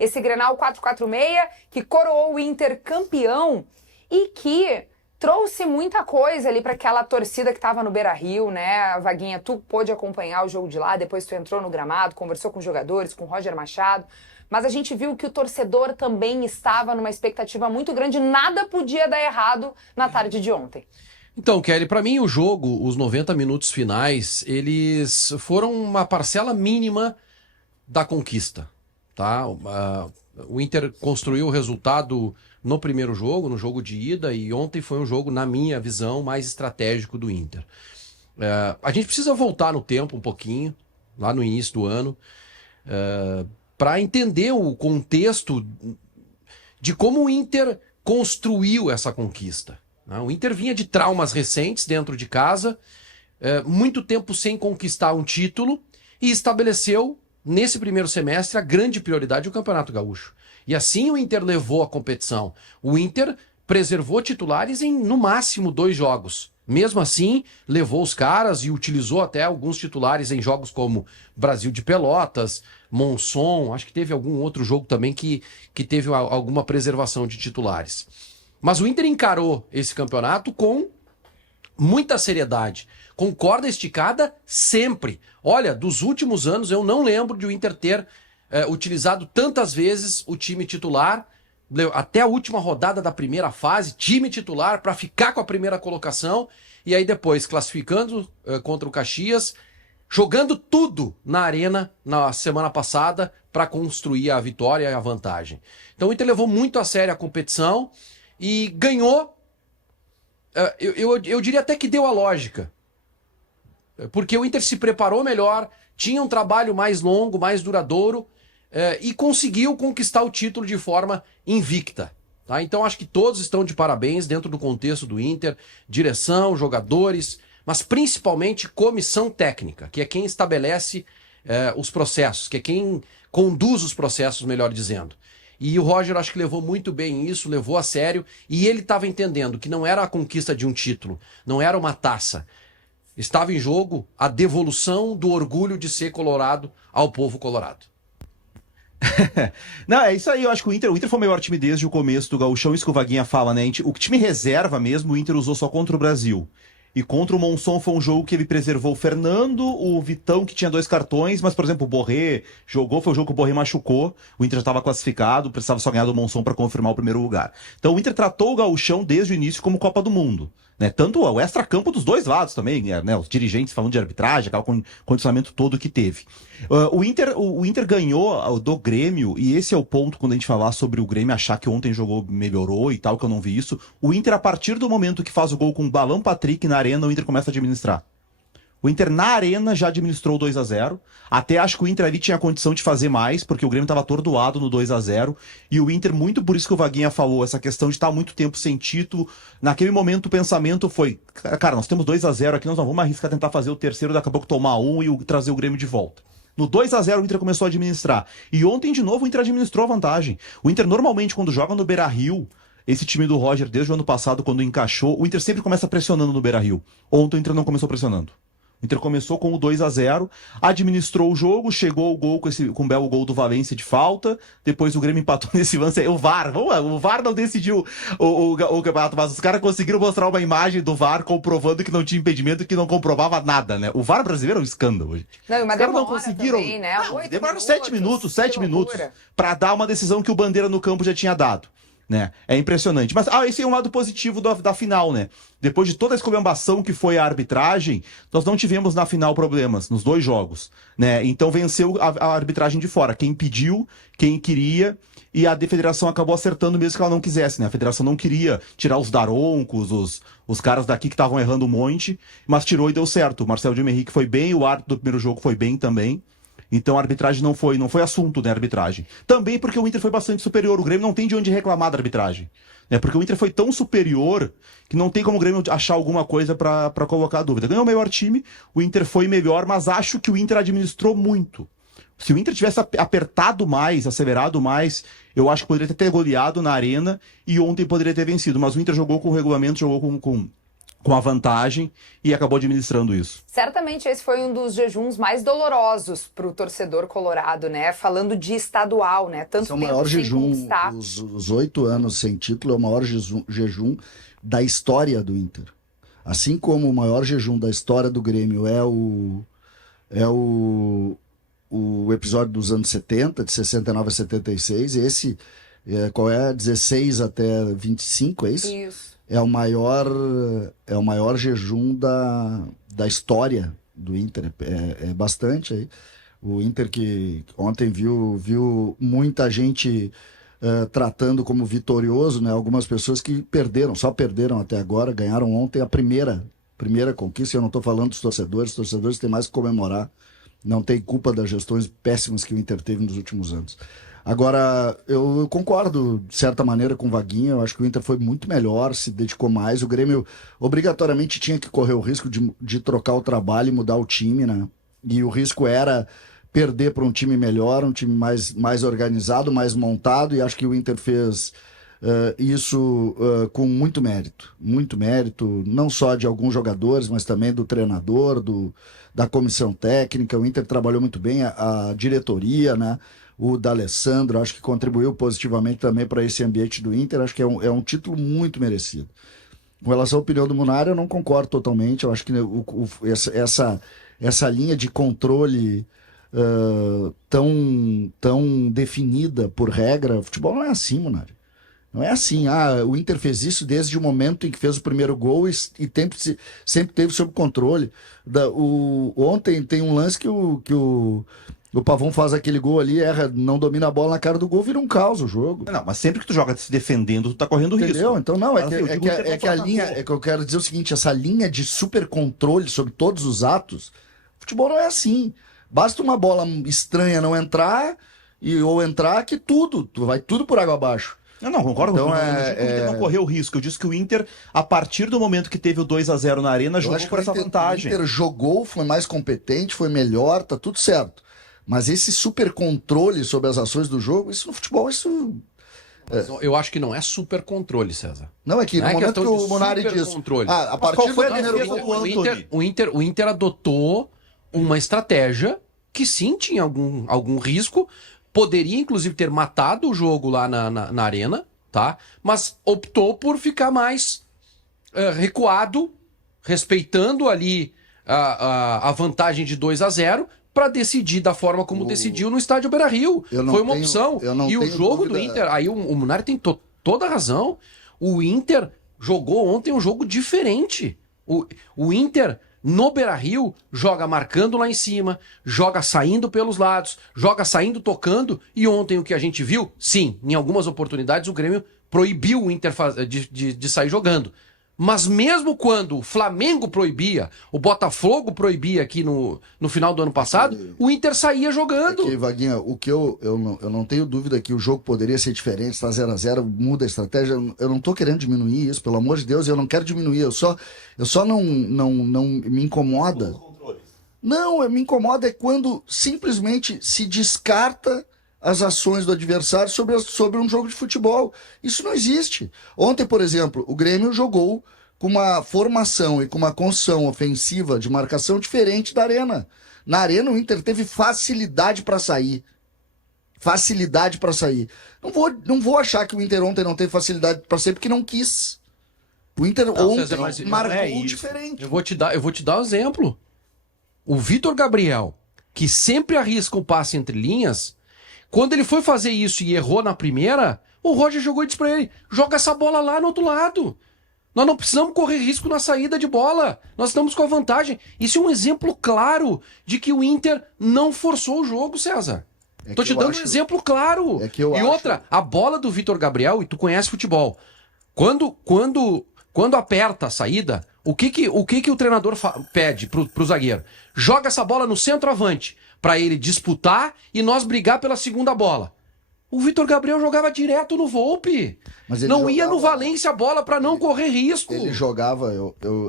esse Grenal 4-4-6 que coroou o Inter campeão e que trouxe muita coisa ali para aquela torcida que estava no Beira-Rio, né? Vaguinha, tu pôde acompanhar o jogo de lá, depois tu entrou no gramado, conversou com os jogadores, com o Roger Machado, mas a gente viu que o torcedor também estava numa expectativa muito grande, nada podia dar errado na tarde de ontem. Então, Kelly, para mim o jogo, os 90 minutos finais, eles foram uma parcela mínima da conquista, tá? O Inter construiu o resultado no primeiro jogo, no jogo de ida, e ontem foi um jogo, na minha visão, mais estratégico do Inter. A gente precisa voltar no tempo um pouquinho, lá no início do ano, para entender o contexto de como o Inter construiu essa conquista. O Inter vinha de traumas recentes dentro de casa, muito tempo sem conquistar um título, e estabeleceu, nesse primeiro semestre, a grande prioridade do Campeonato Gaúcho. E assim o Inter levou a competição. O Inter preservou titulares em, no máximo, 2 jogos. Mesmo assim, levou os caras e utilizou até alguns titulares em jogos como Brasil de Pelotas, Monson, acho que teve algum outro jogo também que teve alguma preservação de titulares. Mas o Inter encarou esse campeonato com muita seriedade, com corda esticada sempre. Olha, dos últimos anos eu não lembro de o Inter ter utilizado tantas vezes o time titular, até a última rodada da primeira fase, time titular para ficar com a primeira colocação, e aí depois classificando contra o Caxias, jogando tudo na arena na semana passada para construir a vitória e a vantagem. Então o Inter levou muito a sério a competição e ganhou, eu diria até que deu a lógica, porque o Inter se preparou melhor, tinha um trabalho mais longo, mais duradouro, e conseguiu conquistar o título de forma invicta. Tá? Então acho que todos estão de parabéns dentro do contexto do Inter, direção, jogadores, mas principalmente comissão técnica, que é quem estabelece os processos, que é quem conduz os processos, melhor dizendo. E o Roger acho que levou muito bem isso, levou a sério, e ele estava entendendo que não era a conquista de um título, não era uma taça. Estava em jogo a devolução do orgulho de ser colorado ao povo colorado. Não, é isso aí, eu acho que o Inter foi o melhor time desde o começo do Gauchão, isso que o Vaguinha fala, né? O time reserva mesmo, o Inter usou só contra o Brasil. E contra o Monson foi um jogo que ele preservou o Fernando, o Vitão, que tinha 2 cartões, mas, por exemplo, o Borré jogou, foi o jogo que o Borré machucou, o Inter já estava classificado, precisava só ganhar do Monson para confirmar o primeiro lugar. Então o Inter tratou o Gauchão desde o início como Copa do Mundo. Né? Tanto o extra-campo dos dois lados também, né? Os dirigentes falando de arbitragem, aquele condicionamento todo que teve. O Inter ganhou do Grêmio, e esse é o ponto quando a gente falar sobre o Grêmio achar que ontem jogou, melhorou e tal, que eu não vi isso. O Inter, a partir do momento que faz o gol com o Balão Patrick na arena, o Inter começa a administrar. O Inter na arena já administrou 2-0. Até acho que o Inter ali tinha condição de fazer mais, porque o Grêmio estava atordoado no 2-0. E o Inter, muito por isso que o Vaguinha falou, essa questão de estar muito tempo sem título. Naquele momento o pensamento foi, cara, nós temos 2-0 aqui, nós não vamos arriscar tentar fazer o terceiro, daqui a pouco tomar um e trazer o Grêmio de volta. No 2-0 o Inter começou a administrar. E ontem, de novo, o Inter administrou a vantagem. O Inter normalmente, quando joga no Beira-Rio, esse time do Roger, desde o ano passado, quando encaixou, o Inter sempre começa pressionando no Beira-Rio. Ontem o Inter não começou pressionando. O Inter começou com o 2-0, administrou o jogo, chegou o gol com o belo gol do Valência de falta, depois o Grêmio empatou nesse lance aí. O VAR não decidiu o campeonato, mas os caras conseguiram mostrar uma imagem do VAR comprovando que não tinha impedimento, que não comprovava nada, né? O VAR brasileiro é um escândalo hoje. Não, mas não conseguiram. Também, né? Demoraram 7 minutos para dar uma decisão que o Bandeira no campo já tinha dado. Né? É impressionante. Mas esse é um lado positivo da final, né? Depois de toda a esculhambação que foi a arbitragem, nós não tivemos na final problemas, nos 2 jogos. Né? Então venceu a arbitragem de fora. Quem pediu, quem queria, e a federação acabou acertando mesmo que ela não quisesse. Né? A federação não queria tirar os daroncos, os caras daqui que estavam errando um monte, mas tirou e deu certo. O Marcelo de Henrique foi bem, o árbitro do primeiro jogo foi bem também. Então a arbitragem não foi assunto, né, arbitragem. Também porque o Inter foi bastante superior, o Grêmio não tem de onde reclamar da arbitragem. Né, porque o Inter foi tão superior que não tem como o Grêmio achar alguma coisa pra colocar dúvida. Ganhou o melhor time, o Inter foi melhor, mas acho que o Inter administrou muito. Se o Inter tivesse apertado mais, acelerado mais, eu acho que poderia ter goleado na arena e ontem poderia ter vencido. Mas o Inter jogou com o regulamento, jogou com com a vantagem e acabou administrando isso. Certamente esse foi um dos jejuns mais dolorosos para o torcedor colorado, né? Falando de estadual, né? Tanto Esse é o tempo maior sem jejum, conquistar. os 8 anos sem título é o maior jejum da história do Inter. Assim como o maior jejum da história do Grêmio é o episódio dos anos 70, de 69 a 76, esse, qual é? 16 até 25, é isso? Isso. É o maior jejum da história do Inter. É bastante aí. O Inter que ontem viu muita gente tratando como vitorioso, né? Algumas pessoas que só perderam até agora, ganharam ontem a primeira conquista. Eu não estou falando dos torcedores, os torcedores têm mais que comemorar. Não tem culpa das gestões péssimas que o Inter teve nos últimos anos. Agora, eu concordo, de certa maneira, com o Vaguinha. Eu acho que o Inter foi muito melhor, se dedicou mais. O Grêmio, obrigatoriamente, tinha que correr o risco de trocar o trabalho e mudar o time, né? E o risco era perder para um time melhor, um time mais organizado, mais montado. E acho que o Inter fez isso com muito mérito, não só de alguns jogadores, mas também do treinador, da comissão técnica. O Inter trabalhou muito bem, a diretoria, né? O D'Alessandro, acho que contribuiu positivamente também para esse ambiente do Inter. Acho que é um título muito merecido. Com relação à opinião do Munari, eu não concordo totalmente. Eu acho que essa linha de controle tão definida por regra, futebol não é assim, Munari. Não é assim, o Inter fez isso desde o momento em que fez o primeiro gol e sempre teve sob controle. Ontem tem um lance que o Pavão faz aquele gol ali, erra, não domina a bola na cara do gol, vira um caos o jogo. Não, mas sempre que tu joga se defendendo, tu tá correndo Entendeu? risco. Então não, é que a linha, é que eu quero dizer o seguinte, essa linha de super controle sobre todos os atos, futebol não é assim. Basta uma bola estranha não entrar, ou entrar que vai tudo por água abaixo. Não, concordo. Então, eu disse que o Inter não correu risco. Eu disse que o Inter, a partir do momento que teve o 2-0 na Arena, jogou por essa vantagem. O Inter jogou, foi mais competente, foi melhor, tá tudo certo. Mas esse super controle sobre as ações do jogo, isso no futebol, isso... Eu acho que não é super controle, César. Não, é que no momento que o Munari diz... A partir do primeiro gol, o Inter adotou uma estratégia que sim tinha algum risco, poderia inclusive ter matado o jogo lá na Arena, tá? Mas optou por ficar mais recuado, respeitando ali a vantagem de 2-0, para decidir da forma como decidiu no estádio Beira-Rio. Foi uma opção. E o jogo do Inter, aí o Munari tem toda a razão. O Inter jogou ontem um jogo diferente. O Inter, no Beira-Rio, joga marcando lá em cima, joga saindo pelos lados, joga saindo tocando. E ontem o que a gente viu, sim, em algumas oportunidades o Grêmio proibiu o Inter de sair jogando. Mas mesmo quando o Flamengo proibia, o Botafogo proibia aqui no final do ano passado, o Inter saía jogando. Aqui, Vaguinha, o que eu não tenho dúvida que o jogo poderia ser diferente, está 0-0, muda a estratégia. Eu não estou querendo diminuir isso, pelo amor de Deus, eu não quero diminuir. Eu só não me incomoda. Não, me incomoda é quando simplesmente se descarta as ações do adversário sobre um jogo de futebol. Isso não existe. Ontem, por exemplo, o Grêmio jogou com uma formação e com uma construção ofensiva de marcação diferente da Arena. Na Arena, o Inter teve facilidade para sair. Facilidade para sair. Não vou achar que o Inter ontem não teve facilidade para sair porque não quis. O Inter ontem marcou diferente. Eu vou te dar um exemplo. O Vitor Gabriel, que sempre arrisca o passe entre linhas, quando ele foi fazer isso e errou na primeira, o Roger jogou e disse pra ele, joga essa bola lá no outro lado. Nós não precisamos correr risco na saída de bola. Nós estamos com a vantagem. Isso é um exemplo claro de que o Inter não forçou o jogo, César. Tô te dando um exemplo claro. Outra, a bola do Vitor Gabriel, e tu conhece futebol, quando aperta a saída, o que o treinador pede pro zagueiro? Joga essa bola no centroavante, para ele disputar e nós brigar pela segunda bola. O Vitor Gabriel jogava direto no Volpe. Mas ele Não ia jogava- no Valência a bola pra não correr risco. Ele jogava,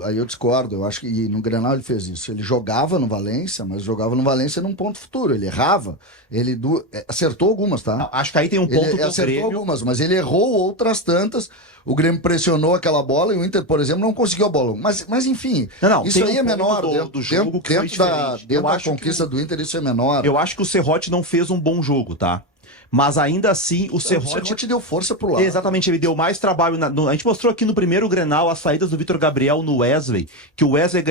aí eu discordo, eu acho que e no Grenal ele fez isso. Ele jogava no Valência, mas jogava no Valência num ponto futuro. Ele errava, acertou algumas, tá? Acho que aí tem um ponto Ele do acertou Grêmio. algumas, mas ele errou outras tantas. O Grêmio pressionou aquela bola e o Inter, por exemplo, não conseguiu a bola. Mas enfim, Não, isso tem aí um é menor. ponto do jogo que foi dentro da, diferente. dentro Eu da acho que conquista do Inter, isso é menor. Eu acho que o Serrote não fez um bom jogo, tá? Mas ainda assim, o O Serrote... Serrote deu força pro lado. Exatamente, ele deu mais trabalho. A gente mostrou aqui no primeiro Grenal as saídas do Vitor Gabriel no Wesley, que o Wesley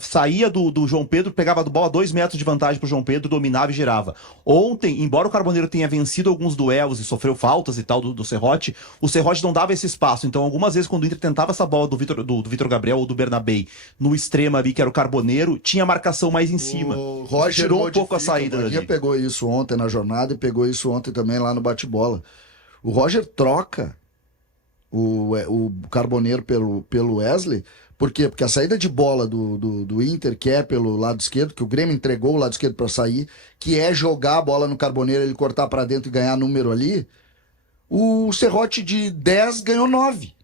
saía do João Pedro, pegava a bola 2 metros de vantagem pro João Pedro, dominava e girava. Ontem, embora o Carboneiro tenha vencido alguns duelos e sofreu faltas e tal do Serrote, o Serrote não dava esse espaço. Então, algumas vezes, quando o Inter tentava essa bola do Vitor Gabriel ou do Bernabei no extremo ali, que era o Carboneiro, tinha marcação mais em cima. O Roger tirou um pouco a modifica, saída o Bahia dali. pegou isso ontem na jornada e pegou isso ontem também lá no bate-bola. O Roger troca o Carboneiro pelo Wesley. Por quê? Porque a saída de bola do Inter, que é pelo lado esquerdo, que o Grêmio entregou o lado esquerdo para sair, que é jogar a bola no Carboneiro, ele cortar para dentro e ganhar número ali, o Serrote de 10 ganhou 9.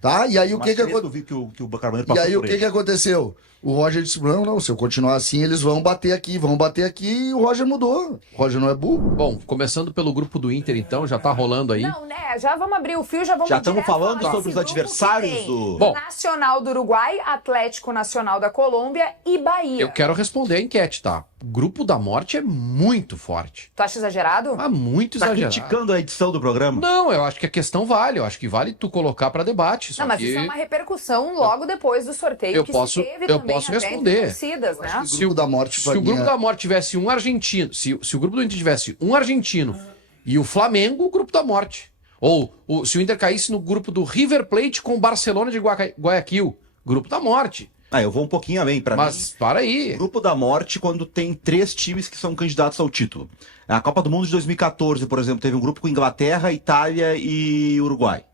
Tá? E aí o que aconteceu? Que o Carboneiro E passou aí o por que ele. aconteceu? O Roger disse, não, se eu continuar assim, eles vão bater aqui, e o Roger mudou. O Roger não é burro. Bom, começando pelo grupo do Inter, então, já tá rolando aí. Não, né? Já vamos abrir o fio, já vamos Já estamos direto falando falar sobre desse os grupo adversários que tem do- Bom. Nacional do Uruguai, Atlético Nacional da Colômbia e Bahia. Eu quero responder a enquete, tá? O grupo da morte é muito forte. Tu acha exagerado? Ah, muito Tá exagerado. criticando a edição do programa? Não, eu acho que a questão vale. Eu acho que vale tu colocar pra debate. Só Não, mas que isso é uma repercussão logo depois do sorteio eu que posso- se teve eu também posso até responder. entre torcidas, né? O grupo da morte, se o grupo da morte tivesse um argentino, se o grupo do Inter tivesse um argentino e o Flamengo, o grupo da morte. Ou se o Inter caísse no grupo do River Plate com o Barcelona de Guayaquil, grupo da morte. Eu vou um pouquinho além. Pra mim, Mas para aí. grupo da morte quando tem 3 times que são candidatos ao título. A Copa do Mundo de 2014, por exemplo, teve um grupo com Inglaterra, Itália e Uruguai.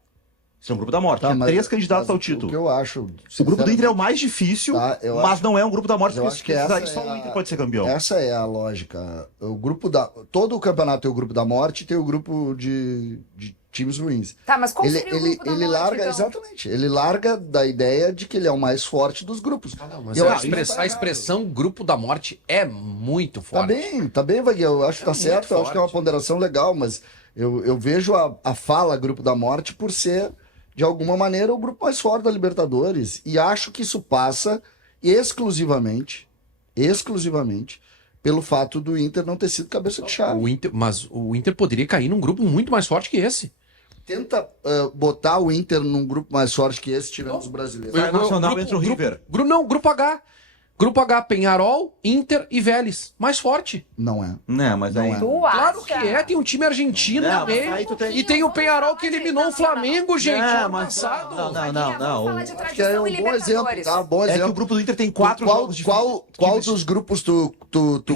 Esse é um grupo da morte. Tá, Tinha 3 candidatos ao título. O que eu acho... O grupo do Inter é o mais difícil, Tá, eu mas acho- não é um grupo da morte, eu porque acho que essa só é o a- Inter pode ser campeão. Essa é a lógica. Todo o campeonato tem o grupo da morte e tem o grupo de times ruins. Tá, mas qual Ele, seria o ele, grupo da ele morte, larga, então? exatamente, ele larga da ideia de que ele é o mais forte dos grupos. Mas Eu a, acho que express- tá a errado. expressão grupo da morte é muito forte. Tá bem, Wagner, eu acho que tá muito certo, eu acho que é uma forte. ponderação legal, mas eu vejo a fala grupo da morte por ser, de alguma maneira, o grupo mais forte da Libertadores. E acho que isso passa exclusivamente, pelo fato do Inter não ter sido cabeça de chave. Mas o Inter poderia cair num grupo muito mais forte que esse. Tenta botar o Inter num grupo mais forte que esse, tirando os brasileiros. Vai Nacional entre o River. Grupo H. Grupo H, Peñarol, Inter e Vélez. Mais forte. Não é. Não, mas Não aí... é. Tu Claro acha? que é. Tem um time argentino Não, no mas meio. aí tu tem- E tem o Peñarol que eliminou o Flamengo, gente, Não, ano mas- passado. não. Vaguinha, vamos falar de Acho que é tradição um e bom exemplo, Libertadores. tá? Bom É que exemplo. o grupo do Inter tem 4 qual, jogos difíceis. qual dos grupos tu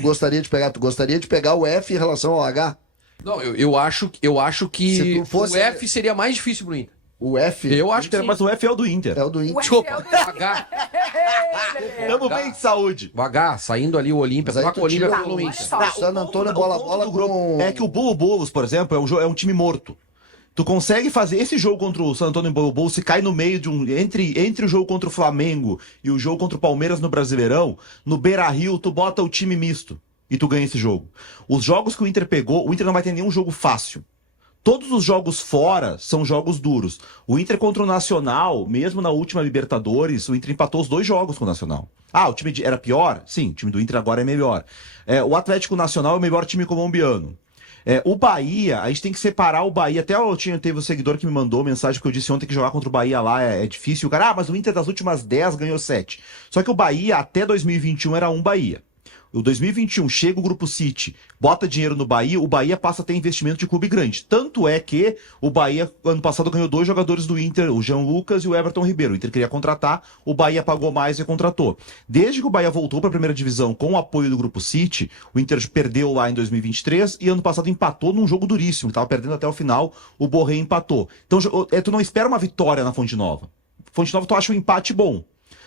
gostaria de pegar? Tu gostaria de pegar o F em relação ao H? Não, eu acho Se que tu fosse- o F seria mais difícil pro Inter. O F Eu acho que Inter, sim. mas o F é o do Inter. é o do Inter. O Desculpa, F é o do- o H. Tamo bem de saúde. O H, saindo ali o Olímpia, Mas aí tomar tu com o Olímpia tira pelo olha Inter. só. O San Antônio O bola ponto do com... grupo é que o Bolo Bolos, por exemplo, é um time morto. Tu consegue fazer esse jogo contra o San Antônio Bolo Bolos, se cai no meio de um... Entre o jogo contra o Flamengo e o jogo contra o Palmeiras no Brasileirão, no Beira-Rio, tu bota o time misto e tu ganha esse jogo. Os jogos que o Inter pegou, o Inter não vai ter nenhum jogo fácil. Todos os jogos fora são jogos duros. O Inter contra o Nacional, mesmo na última Libertadores, o Inter empatou os 2 jogos com o Nacional. O time era pior? Sim, o time do Inter agora é melhor. O Atlético Nacional é o melhor time colombiano. O Bahia, a gente tem que separar o Bahia. Até teve um seguidor que me mandou mensagem que eu disse ontem que jogar contra o Bahia lá é difícil. O cara, mas o Inter das últimas 10 ganhou 7. Só que o Bahia, até 2021, era um Bahia. O 2021 chega o Grupo City, bota dinheiro no Bahia, o Bahia passa a ter investimento de clube grande. Tanto é que o Bahia, ano passado, ganhou 2 jogadores do Inter, o Jean Lucas e o Everton Ribeiro. O Inter queria contratar, o Bahia pagou mais e contratou. Desde que o Bahia voltou para a primeira divisão com o apoio do Grupo City, o Inter perdeu lá em 2023 e ano passado empatou num jogo duríssimo. Estava perdendo até o final, o Borré empatou. Então, tu não espera uma vitória na Fonte Nova. Fonte Nova tu acha um empate bom.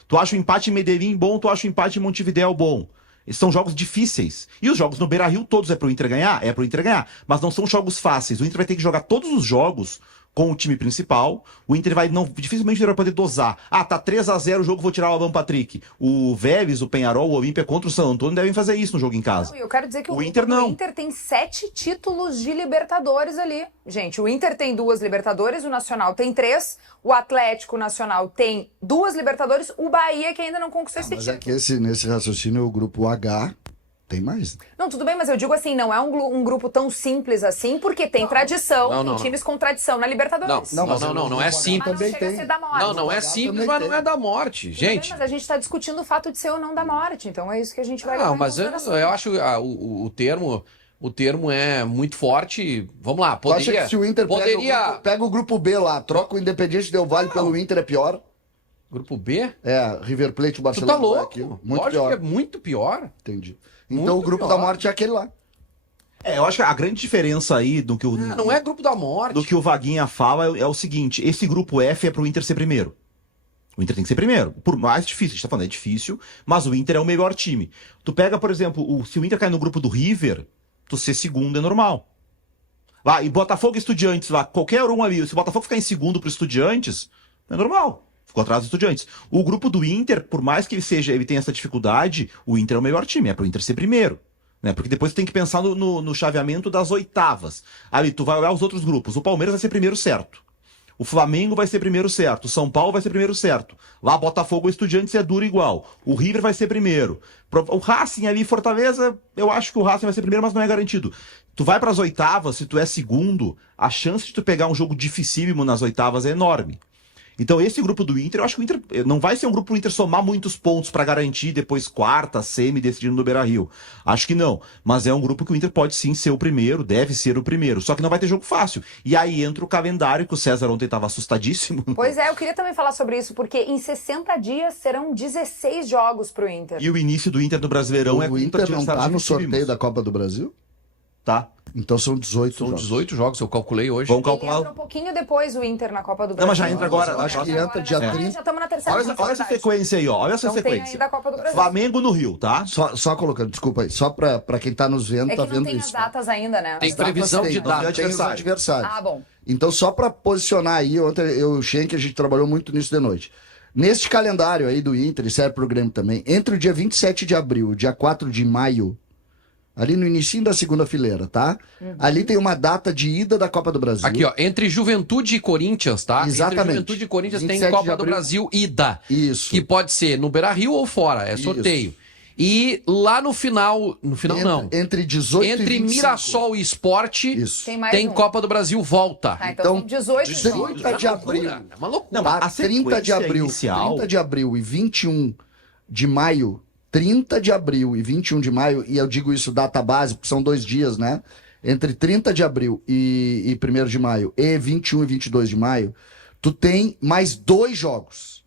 Tu acha o empate em Medellín bom, tu acha o empate em Montevidéu bom. São jogos difíceis. E os jogos no Beira-Rio todos é pro Inter ganhar? É pro Inter ganhar. Mas não são jogos fáceis. O Inter vai ter que jogar todos os jogos com o time principal. O Inter dificilmente vai poder dosar. Ah, tá 3-0 o jogo, vou tirar o Alan Patrick. O Vélez, o Penharol, o Olímpia contra o San Antônio devem fazer isso no jogo em casa. Não, eu quero dizer que o Inter não. O Inter tem 7 títulos de Libertadores ali. Gente, o Inter tem 2 Libertadores, o Nacional tem 3, o Atlético Nacional tem 2 Libertadores, o Bahia que ainda não conquistou esse Mas título. é que nesse raciocínio o grupo H tem mais. Não, tudo bem, mas eu digo assim, não é um grupo tão simples assim, porque tem tradição, tem times com tradição na Libertadores. Não é simples. Mas não chega a ser da morte. Não é simples, mas não é da morte, gente. Mas a gente está discutindo o fato de ser ou não da morte, então é isso que a gente vai levar em mas consideração. eu acho o termo é muito forte. Vamos lá, Tu acha que se o Inter pega o grupo B lá, troca o Independiente Del Valle pelo Inter, é pior? Grupo B? É, River Plate, o Tu Barcelona. tá louco? Muito Lógico pior. que é muito pior. Entendi. Muito Então o grupo pior. da morte é aquele lá. Eu acho que a grande diferença aí do que o... Não é grupo da morte. Do que o Vaguinha fala é o seguinte, esse grupo F é pro Inter ser primeiro. O Inter tem que ser primeiro. Por mais difícil, a gente tá falando, é difícil, mas o Inter é o melhor time. Tu pega, por exemplo, se o Inter cair no grupo do River, tu ser segundo é normal. Lá, e Botafogo e Estudiantes, lá, qualquer um ali, se o Botafogo ficar em segundo pro Estudiantes, é normal. Ficou atrás dos Estudiantes. O grupo do Inter, por mais que ele tenha essa dificuldade, o Inter é o melhor time, é pro Inter ser primeiro. Né? Porque depois tu tem que pensar no chaveamento das oitavas. Ali, tu vai olhar os outros grupos. O Palmeiras vai ser primeiro certo. O Flamengo vai ser primeiro certo. O São Paulo vai ser primeiro certo. Lá, Botafogo e Estudiantes é duro igual. O River vai ser primeiro. O Racing ali, Fortaleza, eu acho que o Racing vai ser primeiro, mas não é garantido. Tu vai pras oitavas, se tu é segundo, a chance de tu pegar um jogo dificílimo nas oitavas é enorme. Então esse grupo do Inter, eu acho que o Inter não vai ser um grupo pro Inter somar muitos pontos pra garantir depois quarta, semi, decidindo no Beira-Rio. Acho que não. Mas é um grupo que o Inter pode sim ser o primeiro, deve ser o primeiro. Só que não vai ter jogo fácil. E aí entra o calendário, que o César ontem tava assustadíssimo. Pois é, eu queria também falar sobre isso, porque em 60 dias serão 16 jogos pro Inter. E o início do Inter no Brasileirão O Inter não tá no sorteio da Copa do Brasil? Tá. Então são 18 São jogos. 18 jogos, eu calculei hoje. Vamos Ele calcular. entra um pouquinho depois o Inter na Copa do Brasil. Não, mas já entra agora. Acho que entra dia 30. Já estamos na terceira Olha essa sequência aí, ó. Olha essa Então tem sequência. ainda a Copa do Brasil. Flamengo no Rio, tá? Só colocando, desculpa aí, só pra quem tá nos vendo, É tá que não vendo tem isso. as datas ainda, né? Tem As datas previsão de Não, data. tem os adversários. Ah, bom. Então, só pra posicionar aí, ontem eu e o Schenck, a gente trabalhou muito nisso de noite. Neste calendário aí do Inter, e serve pro Grêmio também, entre o dia 27 de abril e o dia 4 de maio, ali no início da segunda fileira, tá? Ali tem uma data de ida da Copa do Brasil. Aqui, ó, entre Juventude e Corinthians, tá? Exatamente. Entre Juventude e Corinthians tem 27 de Copa do abril. Brasil ida. Isso. Que pode ser no Beira-Rio ou fora, é sorteio. E lá no final não. Entre 18 e Entre 25. Mirassol e Esporte Isso. Tem mais tem um. Copa do Brasil volta. Ah, então, Então, são 18 jogos. 30 de abril. É uma loucura. Não, Tá? a 30 de sequência abril, inicial- 30 de abril e 21 de maio, 30 de abril e 21 de maio, e eu digo isso data base, porque são 2 dias, né? Entre 30 de abril e 1º de maio e 21 e 22 de maio, tu tem mais 2 jogos.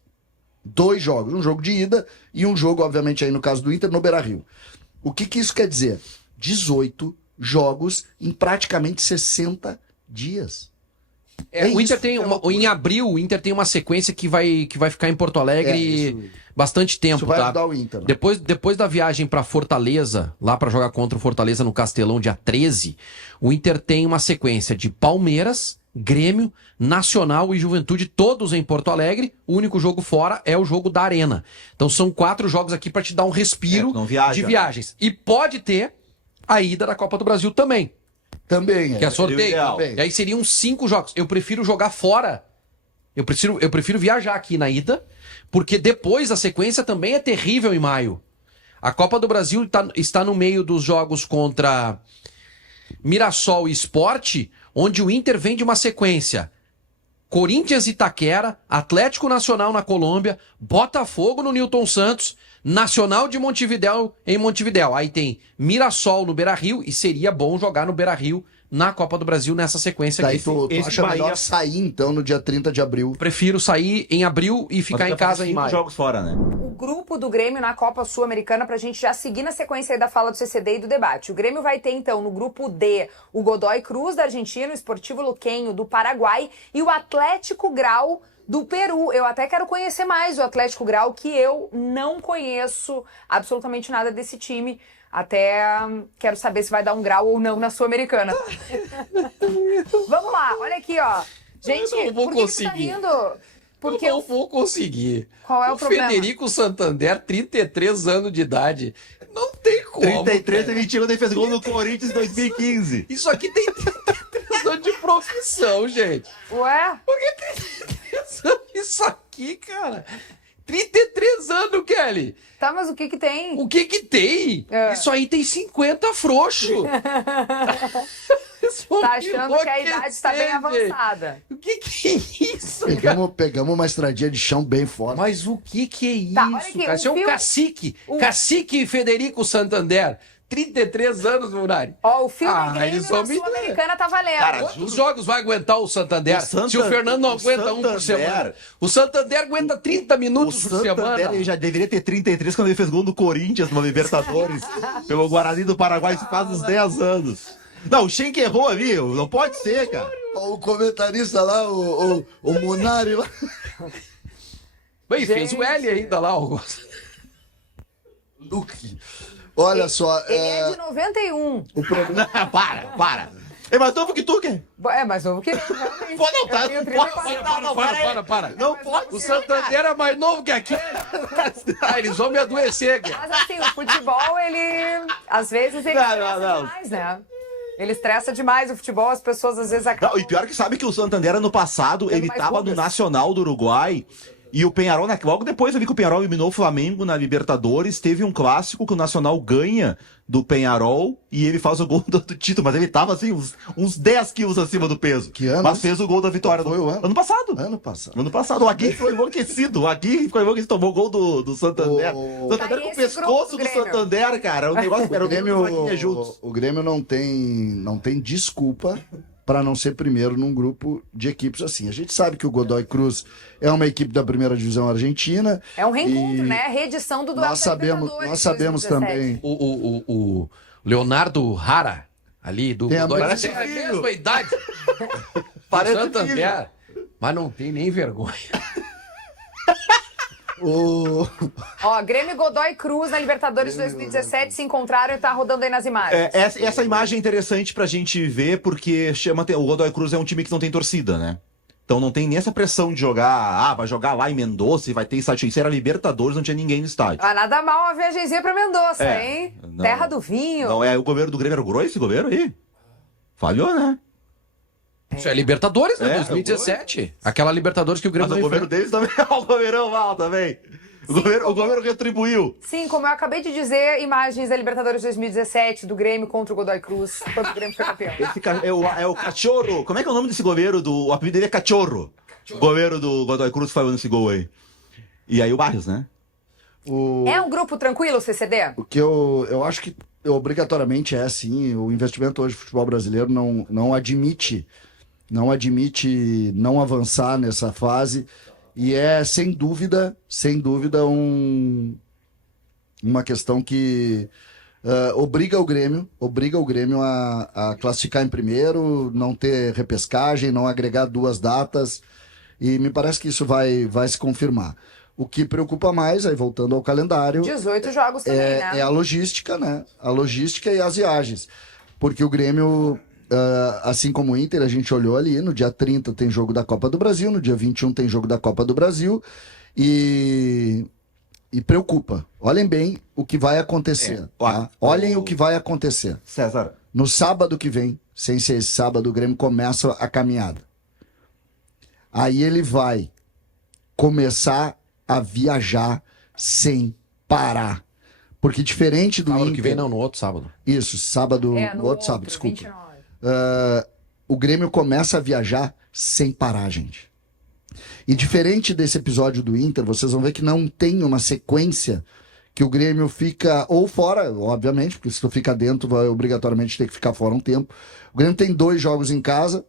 2 jogos, um jogo de ida e um jogo, obviamente, aí no caso do Inter, no Beira-Rio. O que isso quer dizer? 18 jogos em praticamente 60 dias. O Inter isso, tem é loucura. em abril, o Inter tem uma sequência que vai ficar em Porto Alegre bastante tempo, Isso vai tá? ajudar o Inter, né? Depois da viagem pra Fortaleza, lá pra jogar contra o Fortaleza no Castelão dia 13, o Inter tem uma sequência de Palmeiras, Grêmio, Nacional e Juventude, todos em Porto Alegre. O único jogo fora é o jogo da Arena. Então são 4 jogos aqui pra te dar um respiro não viaja, de né? viagens. E pode ter a ida da Copa do Brasil também, Também, que é sorteio. ideal. E aí seriam 5 jogos. Eu prefiro jogar fora. Eu prefiro viajar aqui na ida, porque depois a sequência também é terrível em maio. A Copa do Brasil está no meio dos jogos contra Mirassol e Sport, onde o Inter vem de uma sequência: Corinthians e Itaquera, Atlético Nacional na Colômbia, Botafogo no Newton Santos, Nacional de Montevidéu em Montevidéu. Aí tem Mirassol no Beira-Rio, e seria bom jogar no Beira-Rio na Copa do Brasil nessa sequência Daí aqui. tu Esse acha Bahia- melhor sair, então, no dia 30 de abril. Prefiro sair em abril e ficar em casa em 5 maio. jogos fora, né? O grupo do Grêmio na Copa Sul-Americana, pra gente já seguir na sequência aí da fala do CCD e do debate. O Grêmio vai ter, então, no grupo D, o Godoy Cruz da Argentina, o Sportivo Luquenho do Paraguai e o Atlético Grau do Peru. Eu até quero conhecer mais o Atlético Grau, que eu não conheço absolutamente nada desse time. Até quero saber se vai dar um grau ou não na Sul-Americana. Vamos lá, olha aqui, ó. Gente, Eu não vou por que conseguir. que tu tá rindo? Porque Eu não vou conseguir. Qual é o problema? Federico Santander, 33 anos de idade. Não tem como. 33 e 21, ele fez gol no Corinthians em 2015. Isso aqui tem 33 anos de profissão, gente. Ué? Por que 33 anos isso aqui, cara? 33 anos, Kelly. Tá, mas o que que tem? O que que tem? É. Isso aí tem 50 frouxo. Tá achando que a idade tá bem enlouquecer, avançada. gente. O que é isso, cara? Pegamos uma estradinha de chão bem forte. Mas o que é isso, Tá, olha aqui, cara? Isso é um filme- cacique. Cacique Federico Santander. 33 anos, Murari. Ó, o filme eles Grêmio vão na me Sul-Americana tá valendo. Cara, Quantos jogos vai aguentar o Santander? O Santander- Se o Fernando não o aguenta um por Santander- semana. O Santander aguenta 30 O minutos por Santander semana. ele já deveria ter 33 quando ele fez gol no Corinthians, no Libertadores, pelo Guarani do Paraguai, isso faz uns 10 anos. Não, o Schenck errou ali, não pode ser, cara. O comentarista lá, o Munari lá. Bem, fez o L ainda lá. Luke. Olha só. Ele é de 91. O problema. Para. É mais novo que tu, quem? É, mas novo que ele, realmente. Pô, não, tá. Eu tenho Pode, 34. não, Para. Não pode O ser, Santander é mais novo que aquele. Ah, eles vão me adoecer, cara. Mas assim, o futebol, ele... Às vezes ele Não, estressa não. demais, né? Ele estressa demais o futebol, as pessoas às vezes acabam... Não, e pior que sabe que o Santander ano passado, Tendo ele mais tava no rugas. Nacional do Uruguai e o Peñarol, logo depois eu vi que o Peñarol eliminou o Flamengo na Libertadores, teve um clássico que o Nacional ganha do Peñarol e ele faz o gol do título, mas ele tava assim, uns 10 quilos acima do peso. Que ano? Mas fez o gol da vitória. Foi o ano? Ano passado. Ano passado. Ano passado, o Agui ficou enlouquecido. O Agui ficou enlouquecido, tomou o gol do Santander. O- Santander Tá, com e o esse grupo pescoço do do Grêmio? Santander, cara. O negócio era o Grêmio e o Vaguinha juntos. O Grêmio não tem desculpa para não ser primeiro num grupo de equipes assim. A gente sabe que o Godoy Cruz é uma equipe da primeira divisão argentina. É um reencontro, E né? Reedição do duelo Nós da sabemos, Libertadores nós de sabemos 2017. também. O Leonardo Rara, ali do Tem a Godoy, parece tem a filho. mesma idade. Parece Santander. Mas não tem nem vergonha. O... Ó, Grêmio e Godoy Cruz na Libertadores de 2017 se encontraram e tá rodando aí nas imagens. Essa imagem é interessante pra gente ver, porque o Godoy Cruz é um time que não tem torcida, né? Então não tem nem essa pressão de jogar, vai jogar lá em Mendoza e vai ter estádio. Isso era Libertadores, não tinha ninguém no estádio. Ah, nada mal uma viagenzinha pra Mendoza, É, hein? não. Terra do vinho. Não, o governo do Grêmio era grosso, esse governo aí? Falhou, né? Isso é Libertadores, né? É, 2017. Aquela Libertadores que o Grêmio Mas o não governo deles também é o governo mal também. O governo retribuiu. Sim, como eu acabei de dizer, imagens da Libertadores 2017 do Grêmio contra o Godoy Cruz, quando o Grêmio foi campeão. É o Cachorro. Como é que é o nome desse goleiro? O apelido dele é Cachorro. O goleiro do Godoy Cruz falando esse gol aí. E aí o Barrios, né? É um grupo tranquilo, CCD? O que eu acho que obrigatoriamente é sim. O investimento hoje no futebol brasileiro não admite não avançar nessa fase. E é, sem dúvida, uma questão que obriga o Grêmio a classificar em primeiro, não ter repescagem, não agregar 2 datas. E me parece que isso vai se confirmar. O que preocupa mais, aí voltando ao calendário, 18 jogos também, né? é a logística, né? A logística e as viagens. Porque o Grêmio, assim como o Inter, a gente olhou ali, no dia 30 tem jogo da Copa do Brasil, no dia 21 tem jogo da Copa do Brasil, e preocupa. Olhem bem o que vai acontecer. Tá? Olhem o que vai acontecer. César. No sábado que vem, sem ser esse sábado, o Grêmio começa a caminhada. Aí ele vai começar a viajar sem parar. Porque diferente do Sábado Inter... que vem, não, no outro sábado. Isso, sábado, No outro sábado, desculpa. 29. O Grêmio começa a viajar sem parar, gente. E diferente desse episódio do Inter, vocês vão ver que não tem uma sequência que o Grêmio fica ou fora, obviamente, porque se tu fica dentro, vai obrigatoriamente ter que ficar fora um tempo. O Grêmio tem 2 jogos em casa,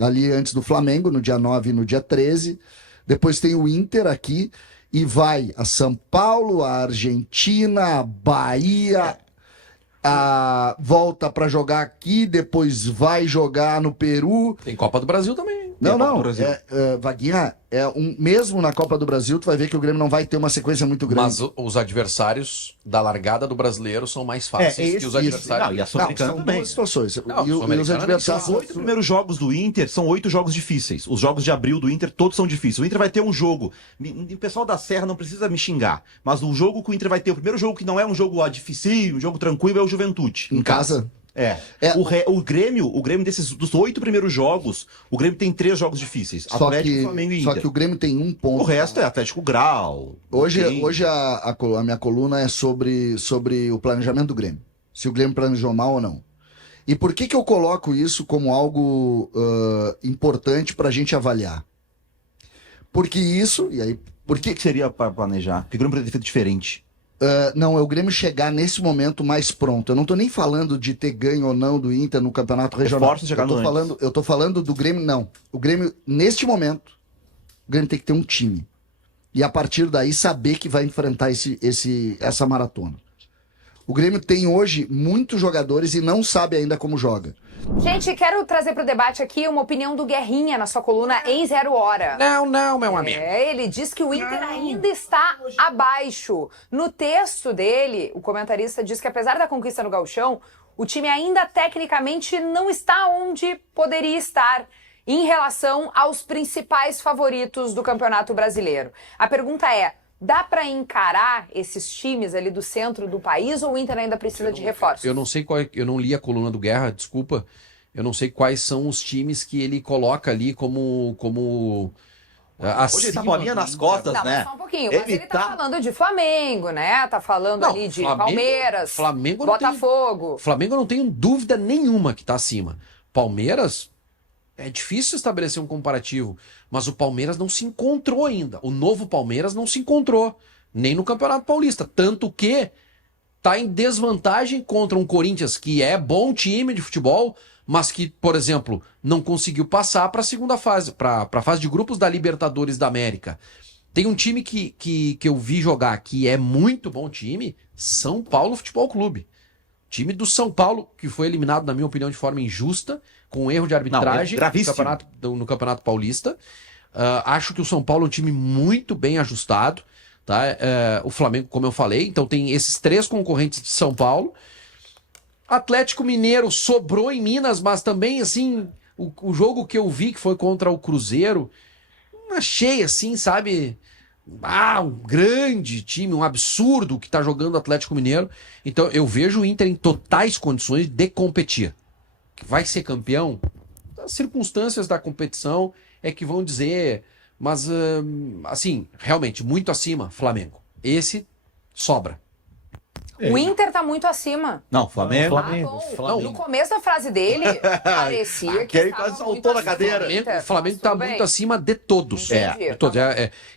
ali antes do Flamengo, no dia 9 e no dia 13. Depois tem o Inter aqui e vai a São Paulo, a Argentina, a Bahia, volta para jogar aqui, depois vai jogar no Peru. Tem Copa do Brasil também. Tem a Copa Não, do Brasil. Vaguinha, mesmo na Copa do Brasil, tu vai ver que o Grêmio não vai ter uma sequência muito grande. Mas os adversários da largada do brasileiro são mais fáceis que os adversários. Não, e a Não, Sul-Americana são também. duas situações. Não, E os Sul-Americana adversários... Os 8 primeiros jogos do Inter são 8 jogos difíceis. Os jogos de abril do Inter todos são difíceis. O Inter vai ter um jogo. O pessoal da Serra não precisa me xingar. Mas o jogo que o Inter vai ter, o primeiro jogo que não é um jogo difícil, um jogo tranquilo, é o Juventude. Em casa? O Grêmio dos 8 primeiros jogos, o Grêmio tem 3 jogos difíceis. Atlético, Flamengo e Inter. Só que o Grêmio tem um ponto. O resto é Atlético Grau. Hoje a minha coluna é sobre o planejamento do Grêmio. Se o Grêmio planejou mal ou não. E por que eu coloco isso como algo importante para a gente avaliar? Porque isso... E aí, Por que seria para planejar? Porque o Grêmio poderia ter feito diferente. não, é o Grêmio chegar nesse momento mais pronto. Eu não tô nem falando de ter ganho ou não do Inter no campeonato regional. Reforços chegando antes. Eu tô falando do Grêmio, não. O Grêmio, neste momento, o Grêmio tem que ter um time. E a partir daí saber que vai enfrentar essa maratona. O Grêmio tem hoje muitos jogadores e não sabe ainda como joga. Gente, quero trazer para o debate aqui uma opinião do Guerrinha na sua coluna em 0 hora. Não, meu amigo. Ele diz que o Inter ainda está abaixo. No texto dele, o comentarista diz que apesar da conquista no Gauchão, o time ainda tecnicamente não está onde poderia estar em relação aos principais favoritos do Campeonato Brasileiro. A pergunta é: dá para encarar esses times ali do centro do país ou o Inter ainda precisa de reforços? Eu não sei eu não li a coluna do Guerra, desculpa. Eu não sei quais são os times que ele coloca ali como Hoje ele tá bolinha nas costas, Não, né? mas só um pouquinho. Mas ele tá falando de Flamengo, né? Tá falando ali de Palmeiras, Botafogo. Flamengo eu não tenho dúvida nenhuma que tá acima. Palmeiras, é difícil estabelecer um comparativo, mas o Palmeiras não se encontrou ainda. O novo Palmeiras não se encontrou, nem no Campeonato Paulista. Tanto que tá em desvantagem contra um Corinthians que é bom time de futebol, mas que, por exemplo, não conseguiu passar para a segunda fase, para a fase de grupos da Libertadores da América. Tem um time que eu vi jogar que é muito bom time, São Paulo Futebol Clube. Time do São Paulo, que foi eliminado, na minha opinião, de forma injusta, com um erro de arbitragem no Campeonato Paulista. Acho que o São Paulo é um time muito bem ajustado. Tá? O Flamengo, como eu falei, então tem esses 3 concorrentes de São Paulo. Atlético Mineiro sobrou em Minas, mas também, assim, o jogo que eu vi, que foi contra o Cruzeiro, achei, assim, sabe... um grande time, um absurdo que tá jogando o Atlético Mineiro. Então eu vejo o Inter em totais condições de competir. Que vai ser campeão? As circunstâncias da competição é que vão dizer, mas assim, realmente, muito acima, Flamengo. Esse sobra. O Inter tá muito acima. Não, Flamengo. Bom. No começo da frase dele, parecia que ele estava quase muito saltou na acima cadeira. do Inter, O Flamengo mas tá tudo muito bem. acima de todos. Entendi, De todos.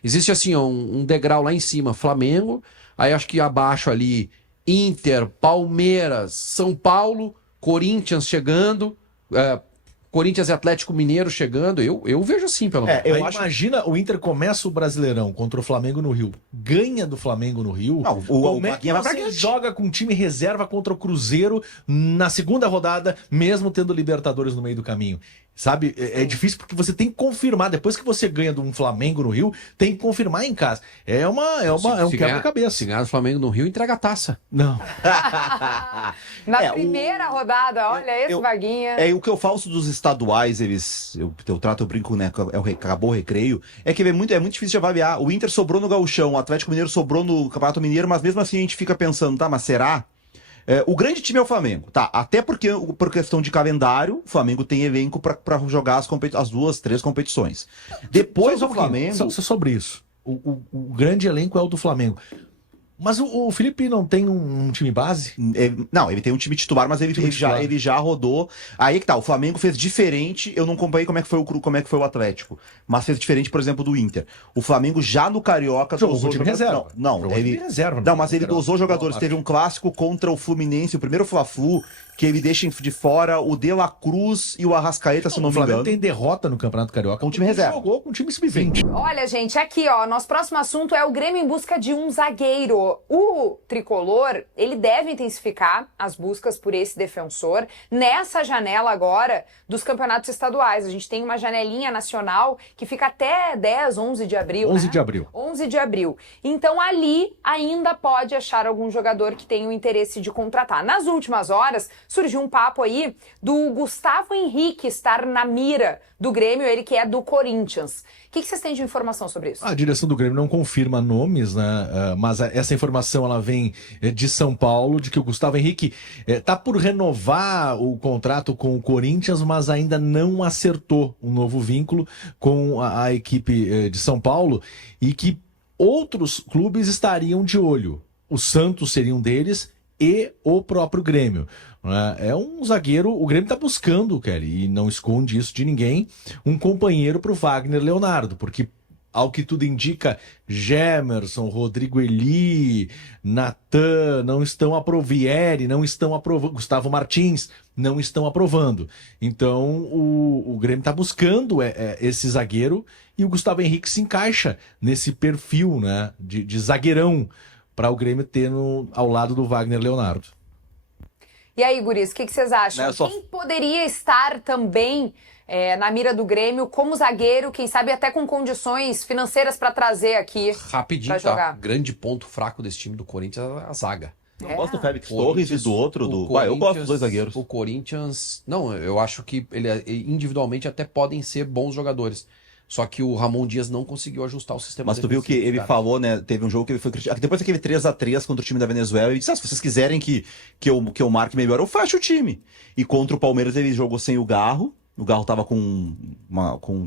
Existe assim, ó, um degrau lá em cima, Flamengo, aí acho que abaixo ali, Inter, Palmeiras, São Paulo, Corinthians chegando, Corinthians e Atlético Mineiro chegando. Eu vejo assim, pelo menos. Imagina, o Inter começa o Brasileirão contra o Flamengo no Rio, ganha do Flamengo no Rio. Não, como é que você joga com time reserva contra o Cruzeiro na segunda rodada, mesmo tendo Libertadores no meio do caminho? Sabe, é difícil porque você tem que confirmar. Depois que você ganha de um Flamengo no Rio, tem que confirmar em casa. É um quebra-cabeça. Se ganhar do Flamengo no Rio, entrega a taça. Não. Na primeira rodada, olha esse Vaguinha. O que eu faço dos estaduais, eu brinco, né? Acabou o recreio. É que é muito difícil de avaliar. O Inter sobrou no Gauchão, o Atlético Mineiro sobrou no Campeonato Mineiro, mas mesmo assim a gente fica pensando, tá, mas será? O grande time é o Flamengo, tá? Até porque, por questão de calendário, o Flamengo tem elenco pra jogar as 2, 3 competições. Depois o Flamengo... Sobre isso. O grande elenco é o do Flamengo. Mas o Felipe não tem um time base? Não, ele tem um time titular, mas ele já rodou. Aí que tá, o Flamengo fez diferente. Eu não acompanhei como é que foi o Atlético, mas fez diferente, por exemplo, do Inter. O Flamengo já no Carioca jogou com time reserva. Mas ele dosou jogadores. Teve um clássico contra o Fluminense, o primeiro Fla-Flu, que ele deixa de fora o De La Cruz e o Arrascaeta, se não O me Flamengo engano. tem derrota no Campeonato Carioca. Com o time porque reserva. Jogou com o time sub-20. Olha, gente, aqui, ó, nosso próximo assunto é o Grêmio em busca de um zagueiro. O tricolor, ele deve intensificar as buscas por esse defensor nessa janela agora dos campeonatos estaduais. A gente tem uma janelinha nacional que fica até 10, 11 de abril, 11 né? de abril. 11 de abril. Então, ali ainda pode achar algum jogador que tenha o interesse de contratar. Nas últimas horas, surgiu um papo aí do Gustavo Henrique estar na mira do Grêmio, ele que é do Corinthians. O que vocês têm de informação sobre isso? A direção do Grêmio não confirma nomes, né? Mas essa informação ela vem de São Paulo, de que o Gustavo Henrique tá por renovar o contrato com o Corinthians, mas ainda não acertou um novo vínculo com a equipe de São Paulo e que outros clubes estariam de olho. O Santos seria um deles e o próprio Grêmio. É um zagueiro, o Grêmio está buscando, Kelly, e não esconde isso de ninguém, um companheiro para o Wagner Leonardo, porque, ao que tudo indica, Gemerson, Rodrigo Eli, Natan não estão aprovando, não estão aprovando, Gustavo Martins não estão aprovando. Então, o Grêmio está buscando esse zagueiro e o Gustavo Henrique se encaixa nesse perfil, né, de zagueirão para o Grêmio ter ao lado do Wagner Leonardo. E aí, guris, o que vocês acham? Não, Quem poderia estar também na mira do Grêmio como zagueiro, quem sabe até com condições financeiras para trazer aqui Rapidinho, pra tá? jogar? Grande ponto fraco desse time do Corinthians é a zaga. Eu gosto do Félix Torres e do outro, eu gosto dos dois zagueiros. O Corinthians... Não, eu acho que ele individualmente até podem ser bons jogadores. Só que o Ramon Dias não conseguiu ajustar o sistema Mas tu viu que defensivo, ele cara. falou, né? Teve um jogo que ele foi criticado. Depois daquele 3-3 contra o time da Venezuela, ele disse: se vocês quiserem que eu marque melhor, eu fecho o time. E contra o Palmeiras ele jogou sem o Garro. O Garro tava com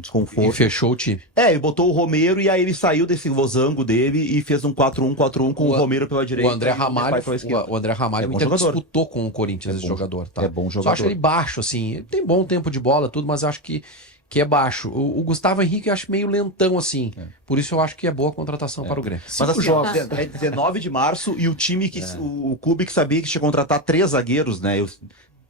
desconforto. E fechou o time. Ele botou o Romero e aí ele saiu desse losango dele e fez um 4-1-4-1 com o Romero pela direita. O André Ramalho, o o É bom o Inter jogador. disputou com o Corinthians esse jogador, tá? É bom Só jogador. acho ele baixo, assim. Ele tem bom tempo de bola, tudo, mas eu acho que é baixo. O Gustavo Henrique eu acho meio lentão, assim. Por isso eu acho que é boa a contratação para o Grêmio. Mas assim, jogos. é 19 de março e o time que. O clube que sabia que tinha que contratar 3 zagueiros, né?